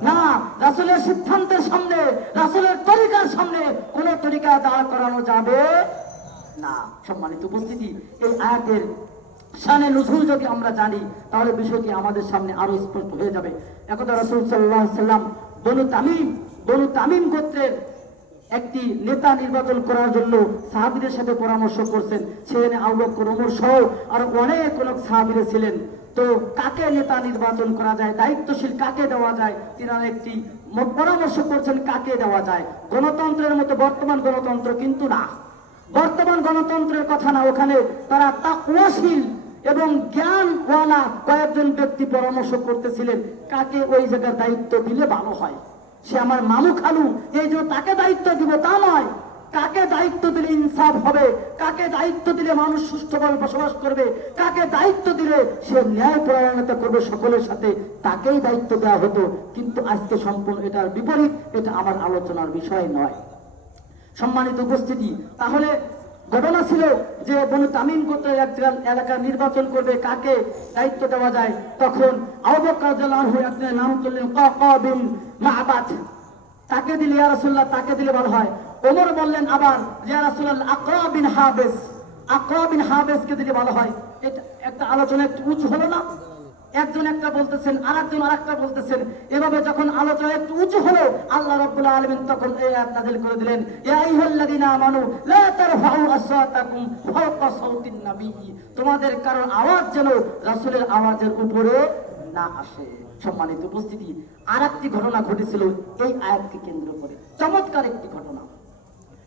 না। রাসূলের সিদ্ধান্তের সামনে, রাসূলের তরিকার সামনে কোন তরিকা দাঁড় করানো যাবে না। সম্মানিত উপস্থিতি, এই আয়াতের শানে নুজুল যদি আমরা জানি তাহলে বিষয়টি আমাদের সামনে আরো স্পষ্ট হয়ে যাবে। একদা রাসূল সাল্লাল্লাহু আলাইহি সাল্লাম বনু তামিম গোত্রের একটি নেতা নির্বাচন করার জন্য সাহাবীদের সাথে পরামর্শ করছেন। সেখানে আবু বকর, ওমর সহ আর অনেক অনেক সাহাবীরা ছিলেন। তো কাকে নেতা নির্বাচন করা যায়, দায়িত্বশীল কাকে দেওয়া যায়, তিনারা একটি পরামর্শ করছেন কাকে দেওয়া যায়। গণতন্ত্রের মতো বর্তমান গণতন্ত্র কিন্তু না, বর্তমান গণতন্ত্রের কথা না। ওখানে তারা তাকওয়াশীল এবং জ্ঞানওয়ালা কয়েকজন ব্যক্তি পরামর্শ করতেছিলেন কাকে ওই জায়গার দায়িত্ব দিলে ভালো হয়। সে আমার মামু খালু, এই জন্য তাকে দায়িত্ব দিব তা নয়, কাকে দায়িত্ব দিলে ইনসাফ হবে, কাকে দায়িত্ব দিলে মানুষ সুষ্ঠুভাবে বসবাস করবে, কাকে দায়িত্ব দিলে সে ন্যায় পরায়ণতা করবে সকলের সাথে, তাকেই দায়িত্ব দেওয়া হতো। কিন্তু আজকে সম্পূর্ণ এটার বিপরীত। এটা আমার আলোচনার বিষয় নয়। সম্মানিত উপস্থিতি, তাহলে ঘটনা ছিল যে বনু তামিম গোত্রের এলাকা নির্বাচন করবে, কাকে দায়িত্ব দেওয়া যায়। তখন আবু বকর রাদিয়াল্লাহু আনহু একজনের নাম করলেন কাকা বিন মা'বাদ। তাকে দিলে ইয়া রাসূলুল্লাহ, তাকে দিলে ভালো হয়। ওমর বললেন আবার ইয়া রাসূলুল্লাহ আকরা বিন হাবিস, আকরা বিন হাবিসকে দিলে ভালো হয়। এটা একটা আলোচনা একটু উঁচু হলো না? একজন একটা বলতেছেন, আরেকজন আরেকটা বলতেছেন। এভাবে যখন আলোচনা একটু উঁচু হলো, আল্লাহ রাব্বুল আলামিন তখন এই আয়াত নাযিল করে দিলেন, ইয়া আইয়ুহাল্লাযীনা আমানু লা তারফাউ আসওয়াতাকুম ফাওকা সাওতিন নবী। তোমাদের কারো আওয়াজ যেন রাসূলের আওয়াজের উপরে না আসে। সম্মানিত উপস্থিতি, আরেকটি ঘটনা ঘটেছিল এই আয়াতকে কেন্দ্র করে, চমৎকার একটি ঘটনা।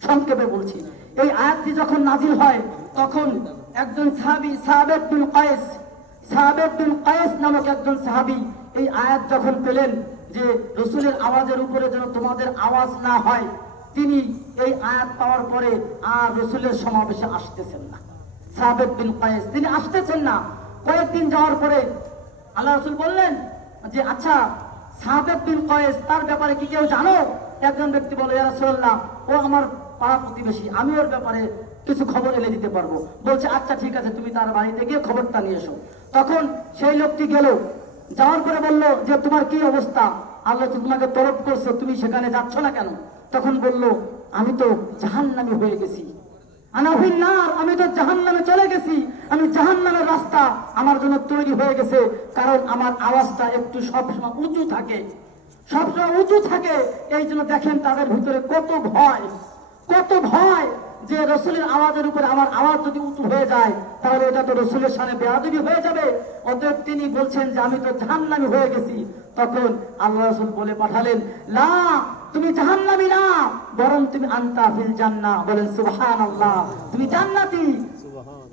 সংক্ষেপে বলছি, এই আয়াতটি যখন নাযিল হয় তখন একজন সাহাবী সাহাবেব বিন কায়েস নামক একজন সাহাবী এই আয়াত যখন পেলেন যে রাসূলের আওয়াজের উপরে যেন তোমাদের আওয়াজ না হয়, তিনি এই আয়াত পাওয়ার পরে আর রাসূলের সমাবেশে আসতেছেন না। সাহাবেব বিন কায়েস তিনি আসতেছেন না। কয়েকদিন যাওয়ার পরে আল্লাহ রাসূল বললেন যে আচ্ছা সাহাবেব বিন কায়েস তার ব্যাপারে কি কেউ জানো? একজন ব্যক্তি বলে, ইয়া রাসূলুল্লাহ, ও আমার পাড়া প্রতিবেশী, আমি ওর ব্যাপারে কিছু খবর এনে দিতে পারবো। বলছে আচ্ছা ঠিক আছে, তুমি তার বাড়িতে গিয়ে খবরটা নিয়ে এসো। তখন সেই লোকটি গেল, যাওয়ার পরে বললো যে তোমার কি অবস্থা, আল্লাহ তো তোমাকে তলব করছে, তুমি সেখানে যাচ্ছ না কেন? তখন বলল আমি তো জাহান্নামী হয়ে গেছি, আমি তো জাহান্নামে চলে গেছি, আমি জাহান্নামের রাস্তা আমার জন্য তৈরি হয়ে গেছে। কারণ আমার আওয়াজটা একটু সবসময় উঁচু থাকে, সবসময় উঁচু থাকে। এই জন্য দেখেন তাদের ভিতরে কত ভয়, কত ভয় যে রাসূলের আওয়াজের উপরে আমার আওয়াজ যদি উঁচু হয়ে যায় তাহলে এটা তো রাসূলের সামনে বেয়াদবি হয়ে যাবে। অতএব তিনি বলছেন যে আমি তো জাহান্নামী হয়ে গেছি। তখন আল্লাহ রাসূল বলে পাঠালেন, লা, তুমি জাহান্নামী না, বরং তুমি আনতা ফিল জান্নাহ। বলেন সুবহানাল্লাহ, তুমি জান্নাতি।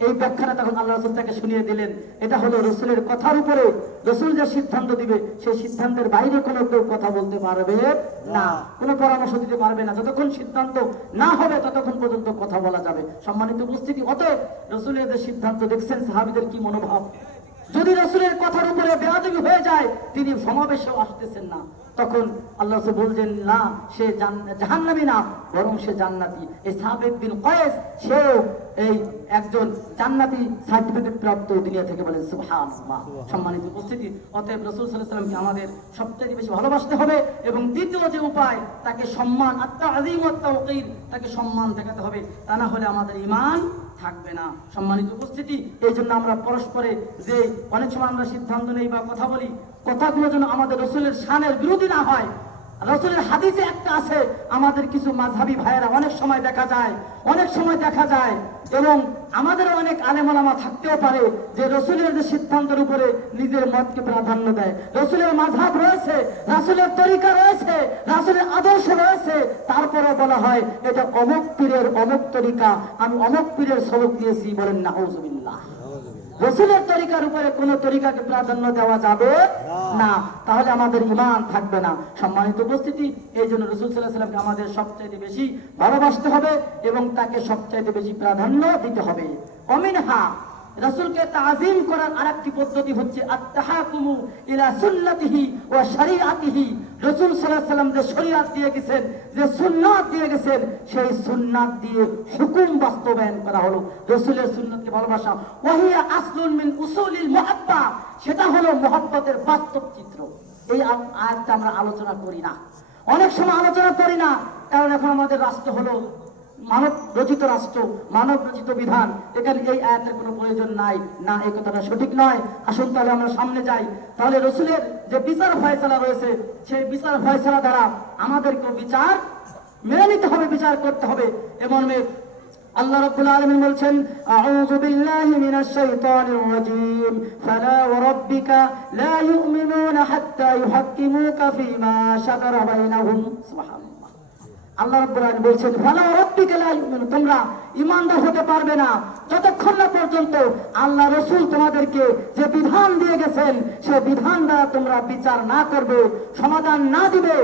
এই ব্যাখ্যাটা তখন আল্লাহ রাসূল তাকে শুনিয়ে দিলেন। এটা হলো রাসূলের কথার উপরে রাসূল যে সিদ্ধান্ত দিবে সেই সিদ্ধান্তের বাইরে কোনো কেউ কথা বলতে পারবে না, কোনো পরামর্শ দিতে পারবে না। যতক্ষণ সিদ্ধান্ত না হবে ততক্ষণ পর্যন্ত কথা বলা যাবে। সম্মানিত উপস্থিতি, অতএব রাসূলের যে সিদ্ধান্ত দেখছেন সাহাবীদের কি মনোভাব। যদি রাসূলের কথার উপরে বেয়াদবি হয়ে যায় তিনি সমাবেশেও আসতেছেন না। তখন আল্লাহ রাসূল বলছেন না, সে জাহান্নামী না, বরং সে জান্নাতি। এই সাহাবেব বিন কায়েস সেও এই একজন জান্নাতি সার্টিফিকেট প্রাপ্ত দুনিয়া থেকে। বলেন সুবহানাল্লাহ। সম্মানিত উপস্থিতি, অতএব রাসূল সাল্লাল্লাহু আলাইহি ওয়াসাল্লামকে আমাদের সবচেয়ে বেশি ভালোবাসতে হবে এবং দ্বিতীয় যে উপায়, তাকে সম্মান, আত-তা'যীম ওয়াত তাওকীর, তাকে সম্মান দেখাতে হবে। তা না হলে আমাদের ঈমান থাকবে না। সম্মানিত উপস্থিতি, এই জন্য আমরা পরস্পরে যে অনেক সময় আমরা সিদ্ধান্ত নেই বা কথা বলি, কথাগুলো যেন আমাদের রাসূলের শানের বিরোধী না হয়। রাসূলের হাদিসে একটা আছে, আমাদের কিছু মাযহাবী ভাইয়েরা অনেক সময় দেখা যায় এবং আমাদের অনেক আলেম ওলামা থাকতেও পারে যে রাসূলের যে সিদ্ধান্তের উপরে নিজের মতকে প্রাধান্য দেয়। রাসূলের মাযহাব রয়েছে, রাসূলের তরিকা রয়েছে, রাসূলের আদর্শ রয়েছে, তারপরেও বলা হয় এটা অমুক পীরের অমুক তরিকা, আমি অমুক পীরের সবক দিয়েছি। বলেন নাউযুবিল্লাহ। রাসূলের তরিকার উপরে কোন তরিকাকে প্রাধান্য দেওয়া যাবে না, তাহলে আমাদের ঈমান থাকবে না। সম্মানিত উপস্থিতি, এই জন্য রাসূল সাল্লাল্লাহু আলাইহি ওয়াসাল্লামকে আমাদের সবচাইতে বেশি ভালোবাসতে হবে এবং তাকে সবচাইতে বেশি প্রাধান্য দিতে হবে। অমিনহা, রাসূলকে তাযীম করার আরেকটি পদ্ধতি হচ্ছে আত-তাহাকুমু ইলা সুন্নতিহি ওয়া শরীআতিহি। রাসূল সাল্লাল্লাহু আলাইহি ওয়াসাল্লাম যে শরীয়ত দিয়ে গেছেন, যে সুন্নাত দিয়ে গেছেন, সেই সুন্নাত দিয়ে হুকুম বাস্তবায়ন করা হলো। রাসূলের সুন্নাতকে ভালোবাসা, ওয়াহিয়া আসলুন মিন উসুলিল মুহাব্বা, সেটা হলো মুহাব্বতের বাস্তব চিত্র। এই আয়াতটা আমরা আলোচনা করি না, অনেক সময় আলোচনা করি না, কারণ এখন আমাদের রাষ্ট্র হলো মানব রচিত রাষ্ট্র, মানব রচিত বিধান, এখানে এই আয়াতের কোনো প্রয়োজন নাই না, এই কথাটা সঠিক নয়। আসুন তাহলে আমরা সামনে যাই। তাহলে রসুলের যে বিচার ফয়সালা রয়েছে, সেই বিচার ফয়সালা দ্বারা আমাদেরকে বিচার মেনে নিতে হবে, বিচার করতে হবে। এমন আল্লাহ রাব্বুল আলামিন বলছেন, আউযু বিল্লাহি মিনাশ শাইতানির রাজীম, ফালা ওয়া রাব্বিকা লা ইউমিনুনা হাত্তা ইউহাক্কিমুকা ফীমা শাজারা বাইনাহুম। সুবহানাল্লাহ। আল্লাহ রাব্বুল আলামিন বলছেন, ফালা ওয়া রাব্বিকা লা ইউমিনুন, তোমরা ঈমানদার হতে পারবে না যতক্ষণ না পর্যন্ত আল্লাহ রাসূল তোমাদেরকে যে বিধান দিয়ে গেছেন সেই বিধান দ্বারা তোমরা বিচার না করবে, সমাধান না দিবে।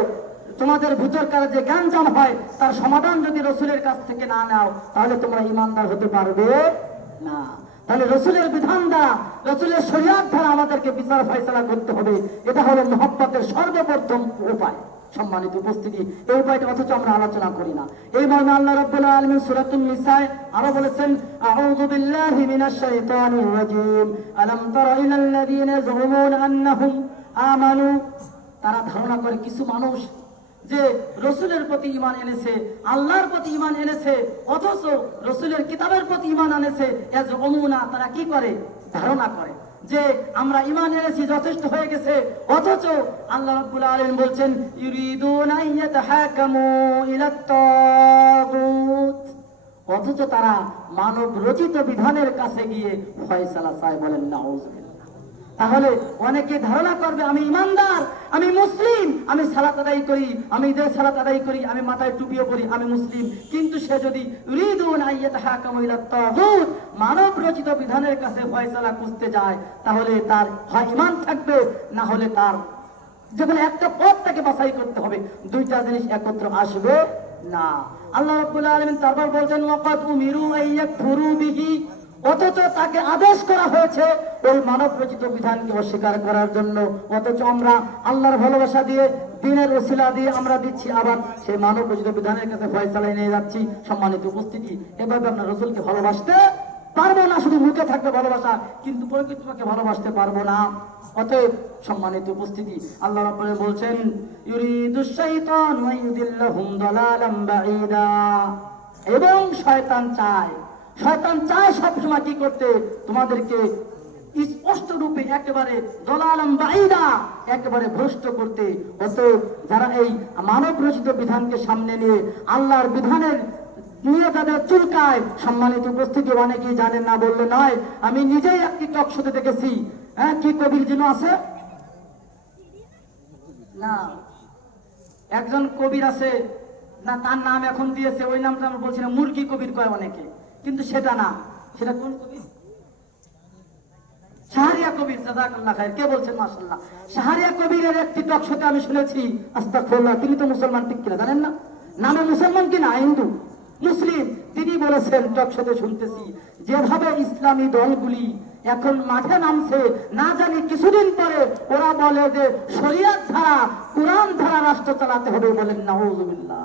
তোমাদের ভিতরকার যে জ্ঞানজাম হয় তার সমাধান যদি রসুলের কাছ থেকে না নাও, তাহলে তোমরা ঈমানদার হতে পারবে না। তাহলে রসুলের বিধান দ্বারা, রসুলের শরিয়াত দ্বারা আমাদেরকে বিচার ফয়সালা করতে হবে। এটা হলো মুহাব্বতের সর্বপ্রথম উপায়। সম্মানিত উপস্থিতি, এই উপায়টা অথচ আমরা আলোচনা করি না। এই মর্মে আল্লাহ রাব্বুল আলামিন সূরাতুন নিসায় আরো বলেছেন, আউযু বিল্লাহি মিনাশ শাইতানির রাজীম, আলাম তারা ইলাল্লাযীনা ইয়াজউমুনা আন্নাহুম আমানু। তারা ধারণা করে কিছু মানুষ যে রসুলের প্রতি ঈমান এনেছে, আল্লাহর প্রতি ঈমান এনেছে, অথচ রসুলের কিতাবের প্রতি ঈমান এনেছে। ইয়াজউমুনা, তারা কি করে? ধারণা করে যে আমরা ঈমান এনেছি, যথেষ্ট হয়ে গেছে। অথচ আল্লাহ রাব্বুল আলামিন বলছেন, ইউরিদুনা আইয়াতাহাকামু ইলাত তাগুত, অথচ তারা মানব রচিত বিধানের কাছে গিয়ে ফয়সালা চায়। বলেন নাউযুবিল্লাহ। তাহলে অনেকে ধারণা করবে আমি ঈমানদার, আমি মুসলিম, আমি সালাত আদায় করি, আমি ঈদের সালাত আদায় করি, আমি মাথায় টুপিও পরি, আমি মুসলিম। কিন্তু সে যদি ইউরিদুনা আইয়াতাহাকামু ইলাত তাগুত, মানব রচিত বিধানের কাছে ফয়সালা খুঁজতে যায়, তাহলে তার হয় ঈমান থাকবে, না হলে তার যেকোনো একটা পথ তাকে বাছাই করতে হবে। দুইটা জিনিস একত্র আসবে না। আল্লাহ রাব্বুল আলামিন তারপর বলছেন, ওয়াকাদ উমিরু আইয়াকফুরু বিহি, অথচ তাকে আদেশ করা হয়েছে ওই মানব রচিত বিধানকে অস্বীকার করার জন্য। অথচ আমরা আল্লাহর ভালোবাসা দিয়ে, দিনের ওসিলা দিয়ে আমরা দিচ্ছি, আবার সেই মানব রচিত বিধানের কাছে ফয়সালা নিয়ে যাচ্ছি। সম্মানিত উপস্থিতি, এভাবে আমরা রসুলকে ভালোবাসতে পারবো না। শুধু মুখে থাকবে ভালোবাসা, কিন্তু প্রকৃতপক্ষে ভালোবাসতে পারবো না। অতএব সম্মানিত উপস্থিতি, আল্লাহ রাব্বুল আলামিন বলছেন, ইউরিদুশ শাইতানু আইয়ুদিল্লাহুম দালালাম বাঈদা, এবং শয়তান চায়, শয়তান চায় সবসময় কি করতে? তোমাদেরকে স্পষ্ট রূপে একেবারে দলালাম বাঈদা, একেবারে ভ্রষ্ট করতে। অতএব যারা এই মানব রচিত বিধানকে সামনে নিয়ে আল্লাহর বিধানের নিয়ে তাদের চুলকায়, সম্মানিত উপস্থিতি, অনেকেই জানেন না বললে নয়। আমি নিজেই একটি টক শোতে দেখেছি। হ্যাঁ, কি কবির যেন আছে না, একজন কবির আছে না, তার নাম এখন দিয়েছে, ওই নামটা আমরা বলছি না, মুরগি কবির কয় অনেকে, কিন্তু সেটা না। সেটা কোন কবি? শাহরিয়া কবির। জাযাকাল্লাহ খায়ের। কে বলছেন? মাশাআল্লাহ। শাহরিয়া কবিরের একটি টক শোতে আমি শুনেছি, আস্তাগফিরুল্লাহ, তিনি তো মুসলমান, ঠিক কিনা জানেন না? নামে মুসলমান কিনা হিন্দু মুসলিম, তিনি বলেছেন, টক শোতে শুনতেছি, যেভাবে ইসলামী দলগুলি এখন মাঠে নামছে, না জানি কিছুদিন পরে ওরা বলে যে শরিয়ত ছাড়া, কুরআন ছাড়া রাষ্ট্র চালাতে হবে। বলেন নাউযুবিল্লাহ।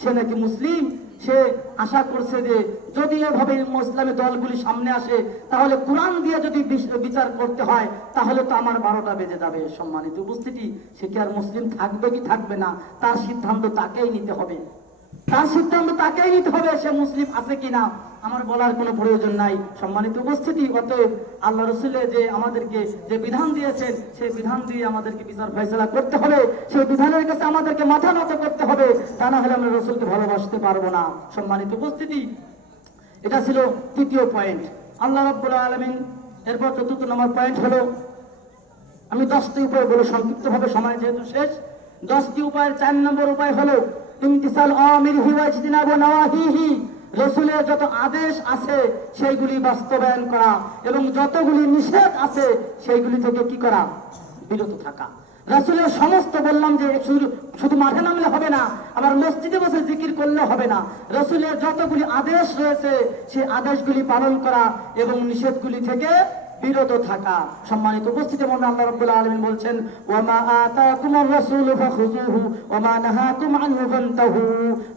সে নাকি মুসলিম, সে আশা করছে যে যদি এভাবে ইসলামী দলগুলি সামনে আসে, তাহলে কোরআন দিয়ে যদি বিচার করতে হয়, তাহলে তো আমার 12টা বেজে যাবে। সম্মানিত উপস্থিতি, সে কি আর মুসলিম থাকবে কি থাকবে না, তার সিদ্ধান্ত তাকেই নিতে হবে, তার সিদ্ধান্ত তাকেই নিতে হবে। সে মুসলিম আছে কিনা আমার বলার কোনো প্রয়োজন নাই। সম্মানিত উপস্থিতি, অতএব আল্লাহ রসুলের যে আমাদেরকে যে বিধান দিয়েছেন, সেই বিধান দিয়ে আমাদেরকে বিচার ফয়সালা করতে হবে, সেই বিধানের কাছে আমাদেরকে মাথা নত করতে হবে, তা না হলে আমরা রসুলকে ভালোবাসতে পারবো না। সম্মানিত উপস্থিতি, এটা ছিল তৃতীয় পয়েন্ট। আল্লাহ রাব্বুল আলামিন এরপর চতুর্থ নম্বর পয়েন্ট হলো, আমি 10টি উপায় বলে সংক্ষিপ্তভাবে, সময় যেহেতু শেষ, 10টি উপায়ের 4 নম্বর উপায় হলো ইমতিসাল আমিরিহি ওয়া ইজতিনাবু নাওয়াহিহি, রসুলের যত আদেশ আছে সেইগুলি বাস্তবায়ন করা, এবং যতগুলি নিষেধ আছে সেইগুলি থেকে কি করা? বিরত থাকা। রসুলের সমস্ত, বললাম যে শুধু মাঠে নামলে হবে না, আবার মসজিদে বসে জিকির করলে হবে না। রসুলের যতগুলি আদেশ রয়েছে সেই আদেশগুলি পালন করা এবং নিষেধগুলি থেকে বিরত থাকা। সম্মানিত উপস্থিতি, মনে আল্লাহ রাব্বুল আলামিন বলছেন, ওয়ামা আতাকুমুর রাসূলু ফাখুযুহু ওয়ামা নাহাকুম আনহু ফান্তাহু,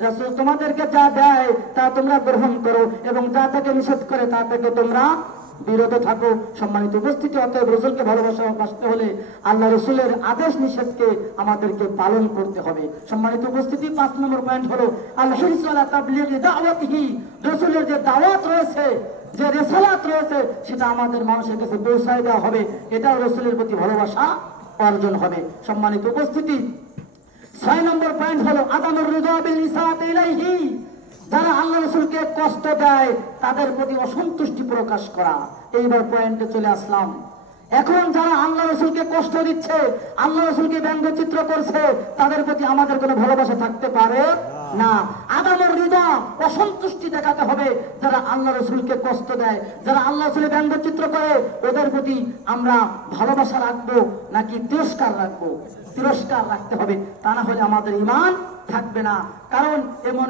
রাসূল তোমাদেরকে যা দেয় তা তোমরা গ্রহণ করো, এবং যা তাকে নিষেধ করে তা থেকে তোমরা বিরত থাকো। সম্মানিত উপস্থিতি, অতএব রসুলকে ভালোবাসতে হলে আল্লাহ রসুলের আদেশ নিষেধকে আমাদেরকে পালন করতে হবে। সম্মানিত উপস্থিতি, 5 নম্বর পয়েন্ট হলো আল হিরসু আলা তাবলীগি দাওয়াতিহি, রসুলের যে দাওয়াত রয়েছে, যে রিসালাত রয়েছে, সেটা আমাদের মানুষের কাছে পৌঁছায় দেওয়া হবে। এটাও রসুলের প্রতি ভালোবাসা অর্জন হবে। সম্মানিত উপস্থিতি, 6 নম্বর পয়েন্ট হলো আদামুর রিদা বিল ইসাআতি ইলাইহি, যারা আল্লাহ রসুলকে কষ্ট দেয় তাদের প্রতি অসন্তুষ্টি প্রকাশ করা। এইবার পয়েন্টে চলে আসলাম। এখন যারা আল্লাহ রসুলকে কষ্ট দিচ্ছে, আল্লাহ রসুলকে ব্যঙ্গচিত্র করছে, তাদের প্রতি আমাদের কোনো ভালোবাসা থাকতে পারে না। আদামুর রিদা, অসন্তুষ্টি দেখাতে হবে যারা আল্লাহ রসুলকে কষ্ট দেয়, যারা আল্লাহ রসুলের ব্যঙ্গচিত্র করে, ওদের প্রতি আমরা ভালোবাসা রাখবো নাকি তিরস্কার রাখবো? তিরস্কার রাখতে হবে, তা না হলে আমাদের ঈমান থাকবে না। কারণ এমন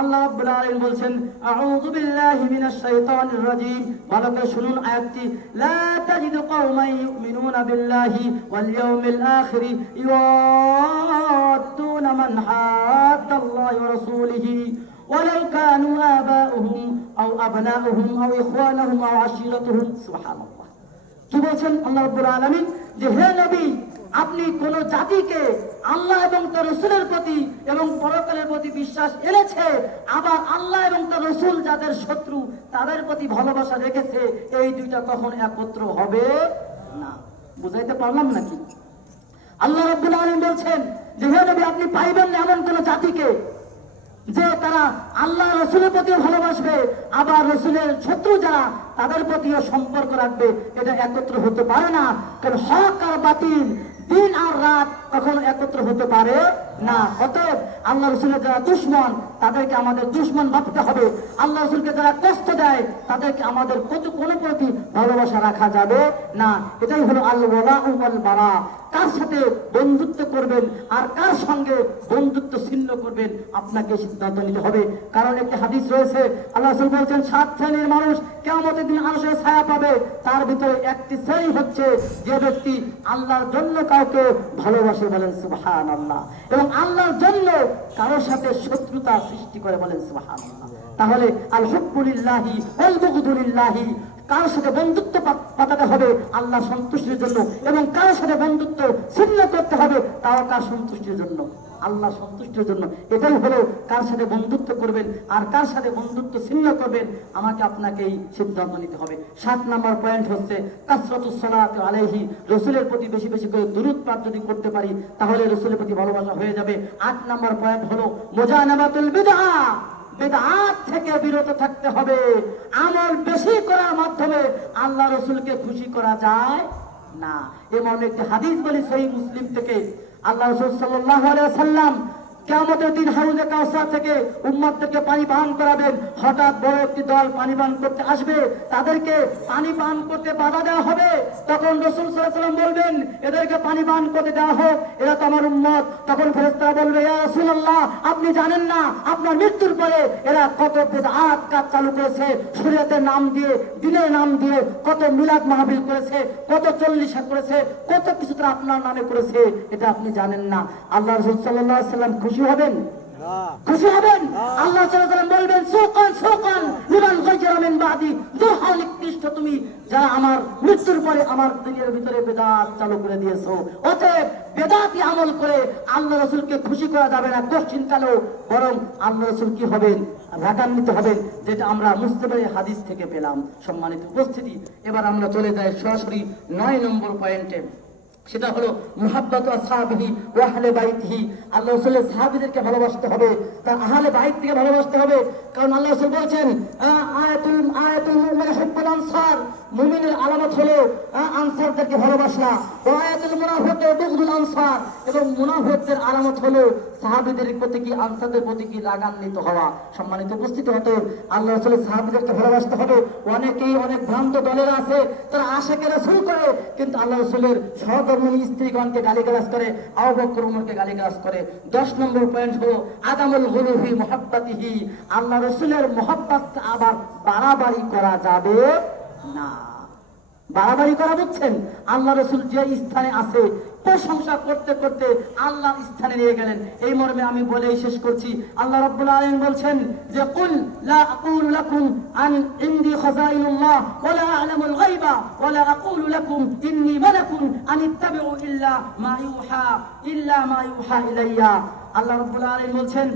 আল্লাহ রাব্বুল আলামিন বলছেন, আউযু বিল্লাহি মিনাশ শাইতানির রাজীম, ভালো করে শুনুন আয়াতটি, লা তাজিদু কওমান ইউমিনুনা বিল্লাহি ওয়াল ইয়াউমিল আখির ইউআদ্দুনা মান হাদ্দাল্লাহি ওয়া রাসূলিহি ওয়ালাউ কানু আবাউহুম আও আবনাউহুম আও ইখওয়ানুহুম আও আশীরাতুহুম। সুবহানাল্লাহ। কি বলছেন আল্লাহ রাব্বুল আলামিন? যে হে নবী, আপনি কোন জাতিকে আল্লাহ এবং তার রসুলের প্রতি এবং পরকালের প্রতি বিশ্বাস এনেছে, আবার আল্লাহ এবং তার রসুল যাদের শত্রু তাদের প্রতি ভালোবাসা রেখেছে, এই দুইটা কখন একত্র হবে না। বুঝাইতে পারলাম নাকি? আল্লাহ রাব্বুল আলামিন বলছেন যে হে নবী, আপনি পাইবেন না এমন কোন জাতিকে যে তারা আল্লাহ রসুলের প্রতিও ভালোবাসবে, আবার রসুলের শত্রু যারা তাদের প্রতিও সম্পর্ক রাখবে। এটা একত্র হতে পারে না। কারণ হক আর বাতিল, দিন আর রাত কখনো একত্র হতে পারে না। অতএব আল্লাহ রসুলের যারা দুশমন তাদেরকে আমাদের দুশমন ভাবতে হবে। আল্লাহ রসুলকে যারা কষ্ট দেয় তাদেরকে আমাদের কোনো প্রতি ভালোবাসা রাখা যাবে না। এটাই হলো আল ওয়ালা ওয়াল বারা। কার সাথে বন্ধুত্ব করবেন আর কার সঙ্গে বন্ধুত্ব ছিন্ন করবেন, আপনাকে সিদ্ধান্ত নিতে হবে। কারণ একটি হাদিস রয়েছে, আল্লাহ রাসূল বলেছেন 7 শ্রেণীর মানুষ কিয়ামতের দিন আরশের ছায়া পাবে। তার ভিতরে একটি শ্রেণী হচ্ছে যে ব্যক্তি আল্লাহর জন্য কাউকে ভালোবাসে, বলেন সুবহানাল্লাহ, এবং আল্লাহর জন্য কারোর সাথে শত্রুতা সৃষ্টি করে, বলেন সুবহানাল্লাহ। তাহলে আল হুব্বু লিল্লাহি ওয়াল বুগদু লিল্লাহি, কার সাথে বন্ধুত্ব পাতাতে হবে আল্লাহ সন্তুষ্টির জন্য, এবং কার সাথে বন্ধুত্ব ছিন্ন করতে হবে তাও কার সন্তুষ্টির জন্য, আল্লাহ সন্তুষ্টির জন্য। এটাই হলো কার সাথে বন্ধুত্ব করবেন আর কার সাথে বন্ধুত্ব ছিন্ন করবেন, আমাকে আপনাকেই সিদ্ধান্ত নিতে হবে। 7 নম্বর পয়েন্ট হচ্ছে কাসরাতুস সালাতি আলাইহি, রসুলের প্রতি বেশি বেশি করে দুরূদ পাঠ যদি করতে পারি তাহলে রসুলের প্রতি ভালোবাসা হয়ে যাবে। 8 নম্বর পয়েন্ট হলো মুজানাবাতুল বিদআ, বিদআত থেকে বিরত থাকতে হবে। আমল বেশি করার মাধ্যমে আল্লাহ রসুলকে খুশি করা যায় না। এমন একটি হাদিস বলি সহিহ মুসলিম থেকে, আল্লাহ রাসূল সাল্লাল্লাহু আলাইহি ওয়াসাল্লাম কিয়ামতের দিন হাউজে কাউসার থেকে উম্মতদেরকে পানি পান করাবেন। হঠাৎ বড় একটি দল পানি পান করতে আসবে, তাদেরকে পানি পান করতে বাধা দেওয়া হবে। তখন রাসূল সাল্লাল্লাহু আলাইহি ওয়াসাল্লাম বলবেন, এদেরকে পানি পান করতে দেওয়া হোক, এরা তো আমার উম্মত। তখন ফেরেশতারা বলবে, ইয়া রাসূলুল্লাহ, আপনি জানেন না আপনার মৃত্যুর পরে এরা কত বিদআত কাজ চালু করেছে, শরীয়তের নাম দিয়ে, দ্বীনের নাম দিয়ে কত মিলাদ মাহফিল করেছে, কত চল্লিশা করেছে, কত কিছু তারা আপনার নামে করেছে, এটা আপনি জানেন না। আল্লাহ রাসূল সাল্লাল্লাহু আলাইহি ওয়াসাল্লাম খুশি হবেন? খুশি হবেন? আল্লাহ সাল্লাল্লাহু আলাইহি ওয়াসাল্লাম বলবেন, সুকান সুকান লিমান গায়রা মিন বাদি, দুহা নিকৃষ্ট তুমি যারা আমার মৃত্যুর পরে আমার দিনের ভিতরে বেদাত চালু করে দিয়েছো। অতএব বেদাতি আমল করে আল্লাহ রাসূলকে খুশি করা যাবে না কোশ্চিন কালেও, বরং আল্লাহ রাসূল কি হবেন? রাগান্বিত হবেন, যেটা আমরা মুস্তাফার হাদিস থেকে পেলাম। সম্মানিত উপস্থিতি, এবার আমরা চলে যাই সরাসরি 9 নম্বর পয়েন্টে। সেটা হলো মুহাব্বাতু আসহাবিহি ওয়া আহলে বাইতিহি, আল্লাহ রাসূলের সাহাবীদেরকে ভালোবাসতে হবে, তার আহলে বাইত থেকে ভালোবাসতে হবে। কারণ আল্লাহ রাসূল বলেছেন, আয়াতুল মুমিন হুব্বুল আনসার, মুমিনের আলামত হলো আনসারদেরকে ভালোবাসা। ওয়া আয়াতুল মুনাফিকি বুগদুল আনসার, এবং মুনাফিকদের আলামত হলো সাহাবীদের প্রতি কি, আনসারদের প্রতি কি রাগান্বিত হওয়া। সম্মানিত উপস্থিতি, হতে আল্লাহ রাসূলের সাহাবীদেরকে ভালোবাসতে হবে। অনেকেই অনেক ভ্রান্ত দলের আছে, তারা আশিকে রাসূল করে কিন্তু আল্লাহ রাসূলের সহধর্মিণী স্ত্রীগণকে গালিগালাজ করে, আবু বকর ওমরকে গালিগালাজ করে। 10 নম্বর পয়েন্ট হলো আদামুল গুলু ফি মুহাব্বাতিহি, আল্লাহ রাসূলের মুহাব্বত আবার বাড়াবাড়ি করা যাবে না। বাড়াবাড়ি করা বুঝছেন? আল্লাহ রাসূল যে স্থানে আছে প্রশংসা করতে করতে আল্লাহর স্থানে নিয়ে গেলেন। এই মর্মে আমি বলেই শেষ করছি। আল্লাহ রাব্বুল আলামিন বলছেন যে কুল লা আকুলু লাকুম আন ইনদি খাযাইনুল্লাহ ওয়া লা আ'লামুল গায়বা ওয়া লা আকুলু লাকুম ইন্নী মালাকুন আন ইত্তাবিউ ইল্লা মা ইউহা ইলাইয়া। আল্লাহ রাব্বুল আলামিন বলছেন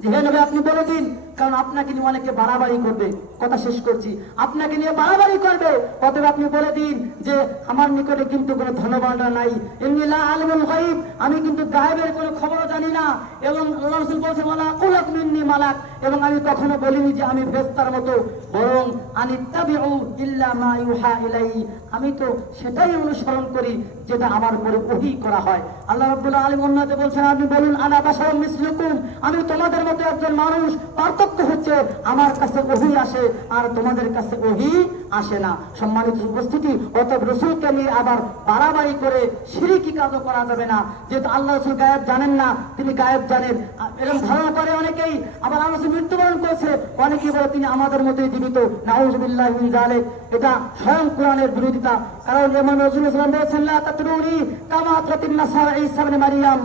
যে হে নবী আপনি বলে দিন, কারণ আপনাকে নিয়ে অনেকে বাড়াবাড়ি করবে। কথা শেষ করছি, আপনাকে নিয়ে বাড়াবাড়ি করবে, অতএব আপনি বলে দিন যে আমার নিকটে কিন্তু কোনো ধনভাণ্ডার নাই। ইন্নী লা আ'লামুল গায়ব, আমি কিন্তু গায়েবের কোনো খবর জানি না। এবং আল্লাহ রাসূল বলেছেন ওয়ালা আকুলু লাকুম ইন্নী মালাক, এবং আমি কখনো বলিনি যে আমি ফেরেশতার মতো, বরং আনিত্তাবিউ ইল্লা মা ইউহা ইলাই, আমি তো সেটাই অনুসরণ করি যেটা আমার উপরে ওহী করা হয়। আল্লাহ রাব্বুল আলামিন অন্যতে বলছেন আপনি বলুন আনা বাশারুম মিসলুকুম, আমি তোমাদের মতো একজন মানুষ, পার্থক্য হচ্ছে আমার কাছে ওহী আসে আর তোমাদের কাছে ওহী আসে না। সম্মানিত উপস্থিতি, অতএব রাসূলকে নিয়ে আবার বাড়াবাড়ি করে শিরকি কাজও করা যাবে না। যেহেতু আল্লাহ রাসূল গায়েব জানেন না, তিনি গায়েব জানেন, এরকম ধারণা করে অনেকেই। আবার আল্লাহ রাসূল মৃত্যুবরণ করেছে, অনেকেই বলে তিনি আমাদের মতোই জীবিত। নাউযুবিল্লাহি মিন যালিক, এটা স্বয়ং কোরআনের বিরোধিতা। কারণ ইমাম রাসূলুল্লাহ সাল্লাল্লাহু আলাইহি ওয়াসাল্লাম বলেছেন লা তাতরুনি কামা আতরাতিন নাসারা ঈসা ইবনে মারইয়াম,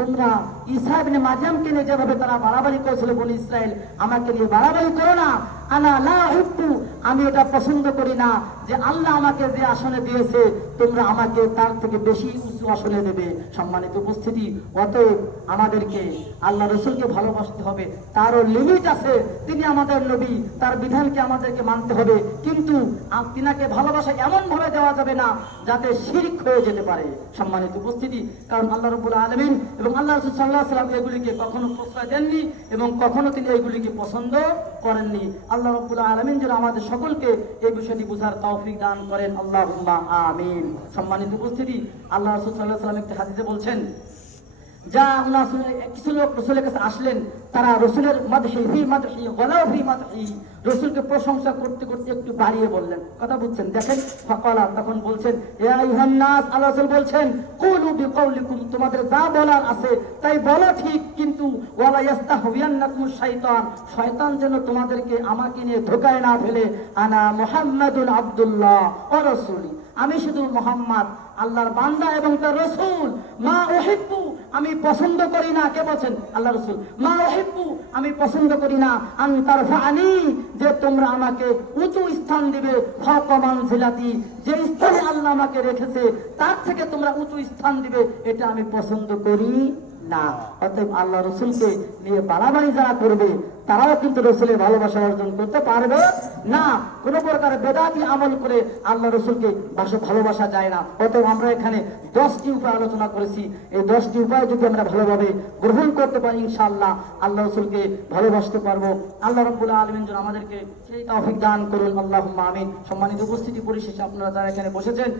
তোমরা ঈসা ইবনে মারইয়ামকে নিয়ে যেভাবে তারা বাড়াবাড়ি করেছিল বনি ইসরাইল, আমাকে নিয়ে বাড়াবাড়ি করো না। আনা লা উহিব্বু, আমি এটা পছন্দ করি না যে আল্লাহ আমাকে যে আসনে দিয়েছে তোমরা আমাকে তার থেকে বেশি উঁচু আসনে দেবে। সম্মানিত উপস্থিতি, অতএব আমাদেরকে আল্লাহ রাসূলকে ভালোবাসতে হবে, তারও লিমিট আছে। তিনি আমাদের নবী, তার বিধানকে আমাদেরকে মানতে হবে, কিন্তু তিনাকে ভালোবাসা এমন ভাবে দেওয়া যাবে না যাতে শিরক হয়ে যেতে পারে। সম্মানিত উপস্থিতি, কারণ আল্লাহ রাব্বুল আলামিন এবং আল্লাহ রাসূল সাল্লাল্লাহু আলাইহি ওয়াসাল্লাম এগুলিকে কখনো প্রশ্রয় দেননি এবং কখনো তিনি এগুলিকে পছন্দ করেননি। আল্লাহ রাব্বুল আলামিন যেন আমাদের সকলকে এই বিষয়টি বুঝার তৌফিক দান করেন, আল্লাহুম্মা আমিন। সম্মানিত উপস্থিতি, আল্লাহ রাসূল সাল্লাল্লাহু আলাইহি ওয়াসাল্লাম একটি হাদিসে বলছেন, যা কিছু লোক রাসূলের কাছে আসলেন, তারা রাসূলের মাদহি ওয়ালাউ ফি মাদহি, রাসূলকে প্রশংসা করতে করতে একটু বাড়িয়ে বললেন। কথা বুঝছেন? দেখেন, ফাকালা, তখন বলছেন ইয়া আইয়ুহান নাস, আল্লাহ রাসূল বলছেন কুলু বিকাউলিকুম, তোমাদের যা বলার আছে তাই বলো ঠিক, কিন্তু ওয়ালা ইয়াস্তাহবিয়ান্নাকুম শাইতান, শয়তান যেন তোমাদেরকে আমাকে নিয়ে ধোঁকায় না ফেলে। আনা মুহাম্মাদুন আব্দুল্লাহ ওয়া রাসূলি, আমি শুধু মুহাম্মদ, আল্লাহর বান্দা এবং তার রাসূল। মা উহিব্বু, আমি পছন্দ করি না। কে বলছেন? আল্লাহ রাসূল। মা উহিব্বু, আমি পছন্দ করি না, আন তারফানি, যে তোমরা আমাকে উঁচু স্থান দিবে, ফাওকা মানজিলাতি, যে স্থানে আল্লাহ আমাকে রেখেছে তার থেকে তোমরা উঁচু স্থান দিবে, এটা আমি পছন্দ করি না। অতএব আল্লাহ রাসূলকে নিয়ে বাড়াবাড়ি যারা করবে তারাও কিন্তু রাসূলের ভালোবাসা অর্জন করতে পারবে না। কোন প্রকার বেদাতি আমল করে আল্লাহ রাসূলকে ভালোবাসা যায় না। অতএব আমরা এখানে 10টি উপায় আলোচনা করেছি। এই 10টি উপায় যদি আমরা ভালোভাবে গ্রহণ করতে পারি, ইনশাআল্লাহ আল্লাহ রাসূলকে ভালোবাসতে পারবো। আল্লাহ রাব্বুল আলামিন যেন আমাদেরকে সেই তৌফিক দান করুন, আল্লাহুম্মা আমিন। সম্মানিত উপস্থিতি, পরিশেষে আপনারা যারা এখানে বসেছেন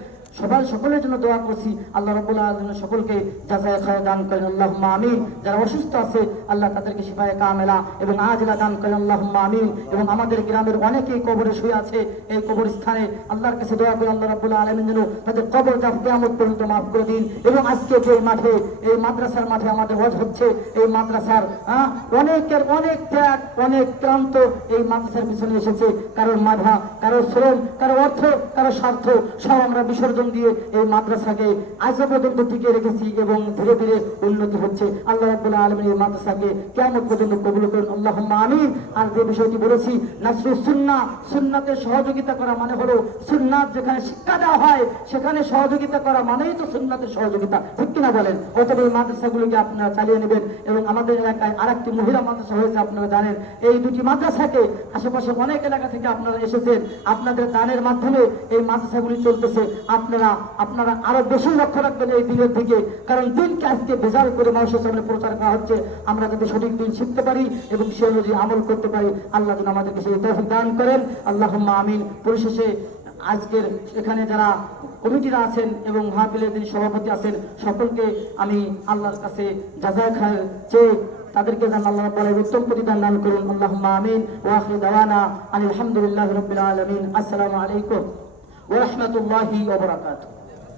সকলের জন্য দোয়া করছি, আল্লাহ রাব্বুল আলামিন সকলকে জাযায়ে খায়র দান করেন, আল্লাহুম্মা আমিন। যারা অসুস্থ আছে আল্লাহ তাদেরকে শিফায়ে কামেলা এবং আজিলা দান করেন, আল্লাহুম্মা আমিন। এবং আমাদের গ্রামের অনেকেই কবরে শুয়ে আছে, এই কবরস্থানে আল্লাহর কাছে দোয়া করি আল্লাহ রাব্বুল আলামিন যেন তাদের কবরটা কিয়ামত পর্যন্ত মাফ করে দিন। এবং আজকে যে মাঠে, এই মাদ্রাসার মাঠে আমাদের ওয়াজ হচ্ছে, এই মাদ্রাসার অনেকের অনেক ত্যাগ, অনেক ক্লান্ত এই মাদ্রাসার পিছনে এসেছে। কারোর মাথা, কারোর শ্রম, কারো অর্থ, কারো স্বার্থ সব আমরা বিসর্জন দিয়ে এই মাদ্রাসাকে আজ পর্যন্ত টিকে রেখেছি এবং ধীরে ধীরে উন্নতি হচ্ছে। আল্লাহ রাব্বুল আলামিন এই মাদ্রাসাকে কিয়ামত পর্যন্ত কবুল করুন, আল্লাহুম্মা আমিন। আর যে বিষয়টি বলেছি, নাসরুস সুন্নাহ, সুন্নাতে সহযোগিতা করা মানে হলো সুন্নাত যেখানে শিক্ষা দেওয়া হয় সেখানে সহযোগিতা করা মানেই তো সুন্নাতের সহযোগিতা, ঠিক কিনা বলেন? অতএব এই মাদ্রাসাগুলোকে আপনারা চালিয়ে নেবেন। এবং আমাদের এলাকায় আরেকটি মহিলা মাদ্রাসা হয়েছে, আপনারা জানেন। এই দুটি মাদ্রাসাকে আশেপাশে অনেক এলাকা থেকে আপনারা এসেছেন, আপনাদের দানের মাধ্যমে এই মাদ্রাসাগুলি চলতেছে। আপনারা আরো বেশি লক্ষ্য রাখবেন এই দিনের দিকে, কারণ দিনকে আজকে বেজাল করে মানুষের সামনে প্রচার করা হচ্ছে। আমরা যদি সঠিক দিন শিখতে পারি এবং সে অনুযায়ী আমল করতে পারি, আল্লাহ যেন আমাদেরকে সেই তৌফিক দান করেন, আল্লাহুম্মা আমিন। পরিশেষে আজকের এখানে যারা কমিটিরা আছেন এবং মাহফিলের যিনি সভাপতি আছেন, সকলকে আমি আল্লাহর কাছে জাযায়ে খায়র চেয়ে তাদেরকে যেন আল্লাহ রাব্বুল আলামিন উত্তম প্রতিদান দান করুন, আল্লাহুম্মা আমিন। ওয়া আখিরু দাওয়ানা আলহামদুলিল্লাহি রাব্বিল আলামিন। আসসালামু আলাইকুম ওয়া রাহমাতুল্লাহি ওয়া বারাকাতুহু।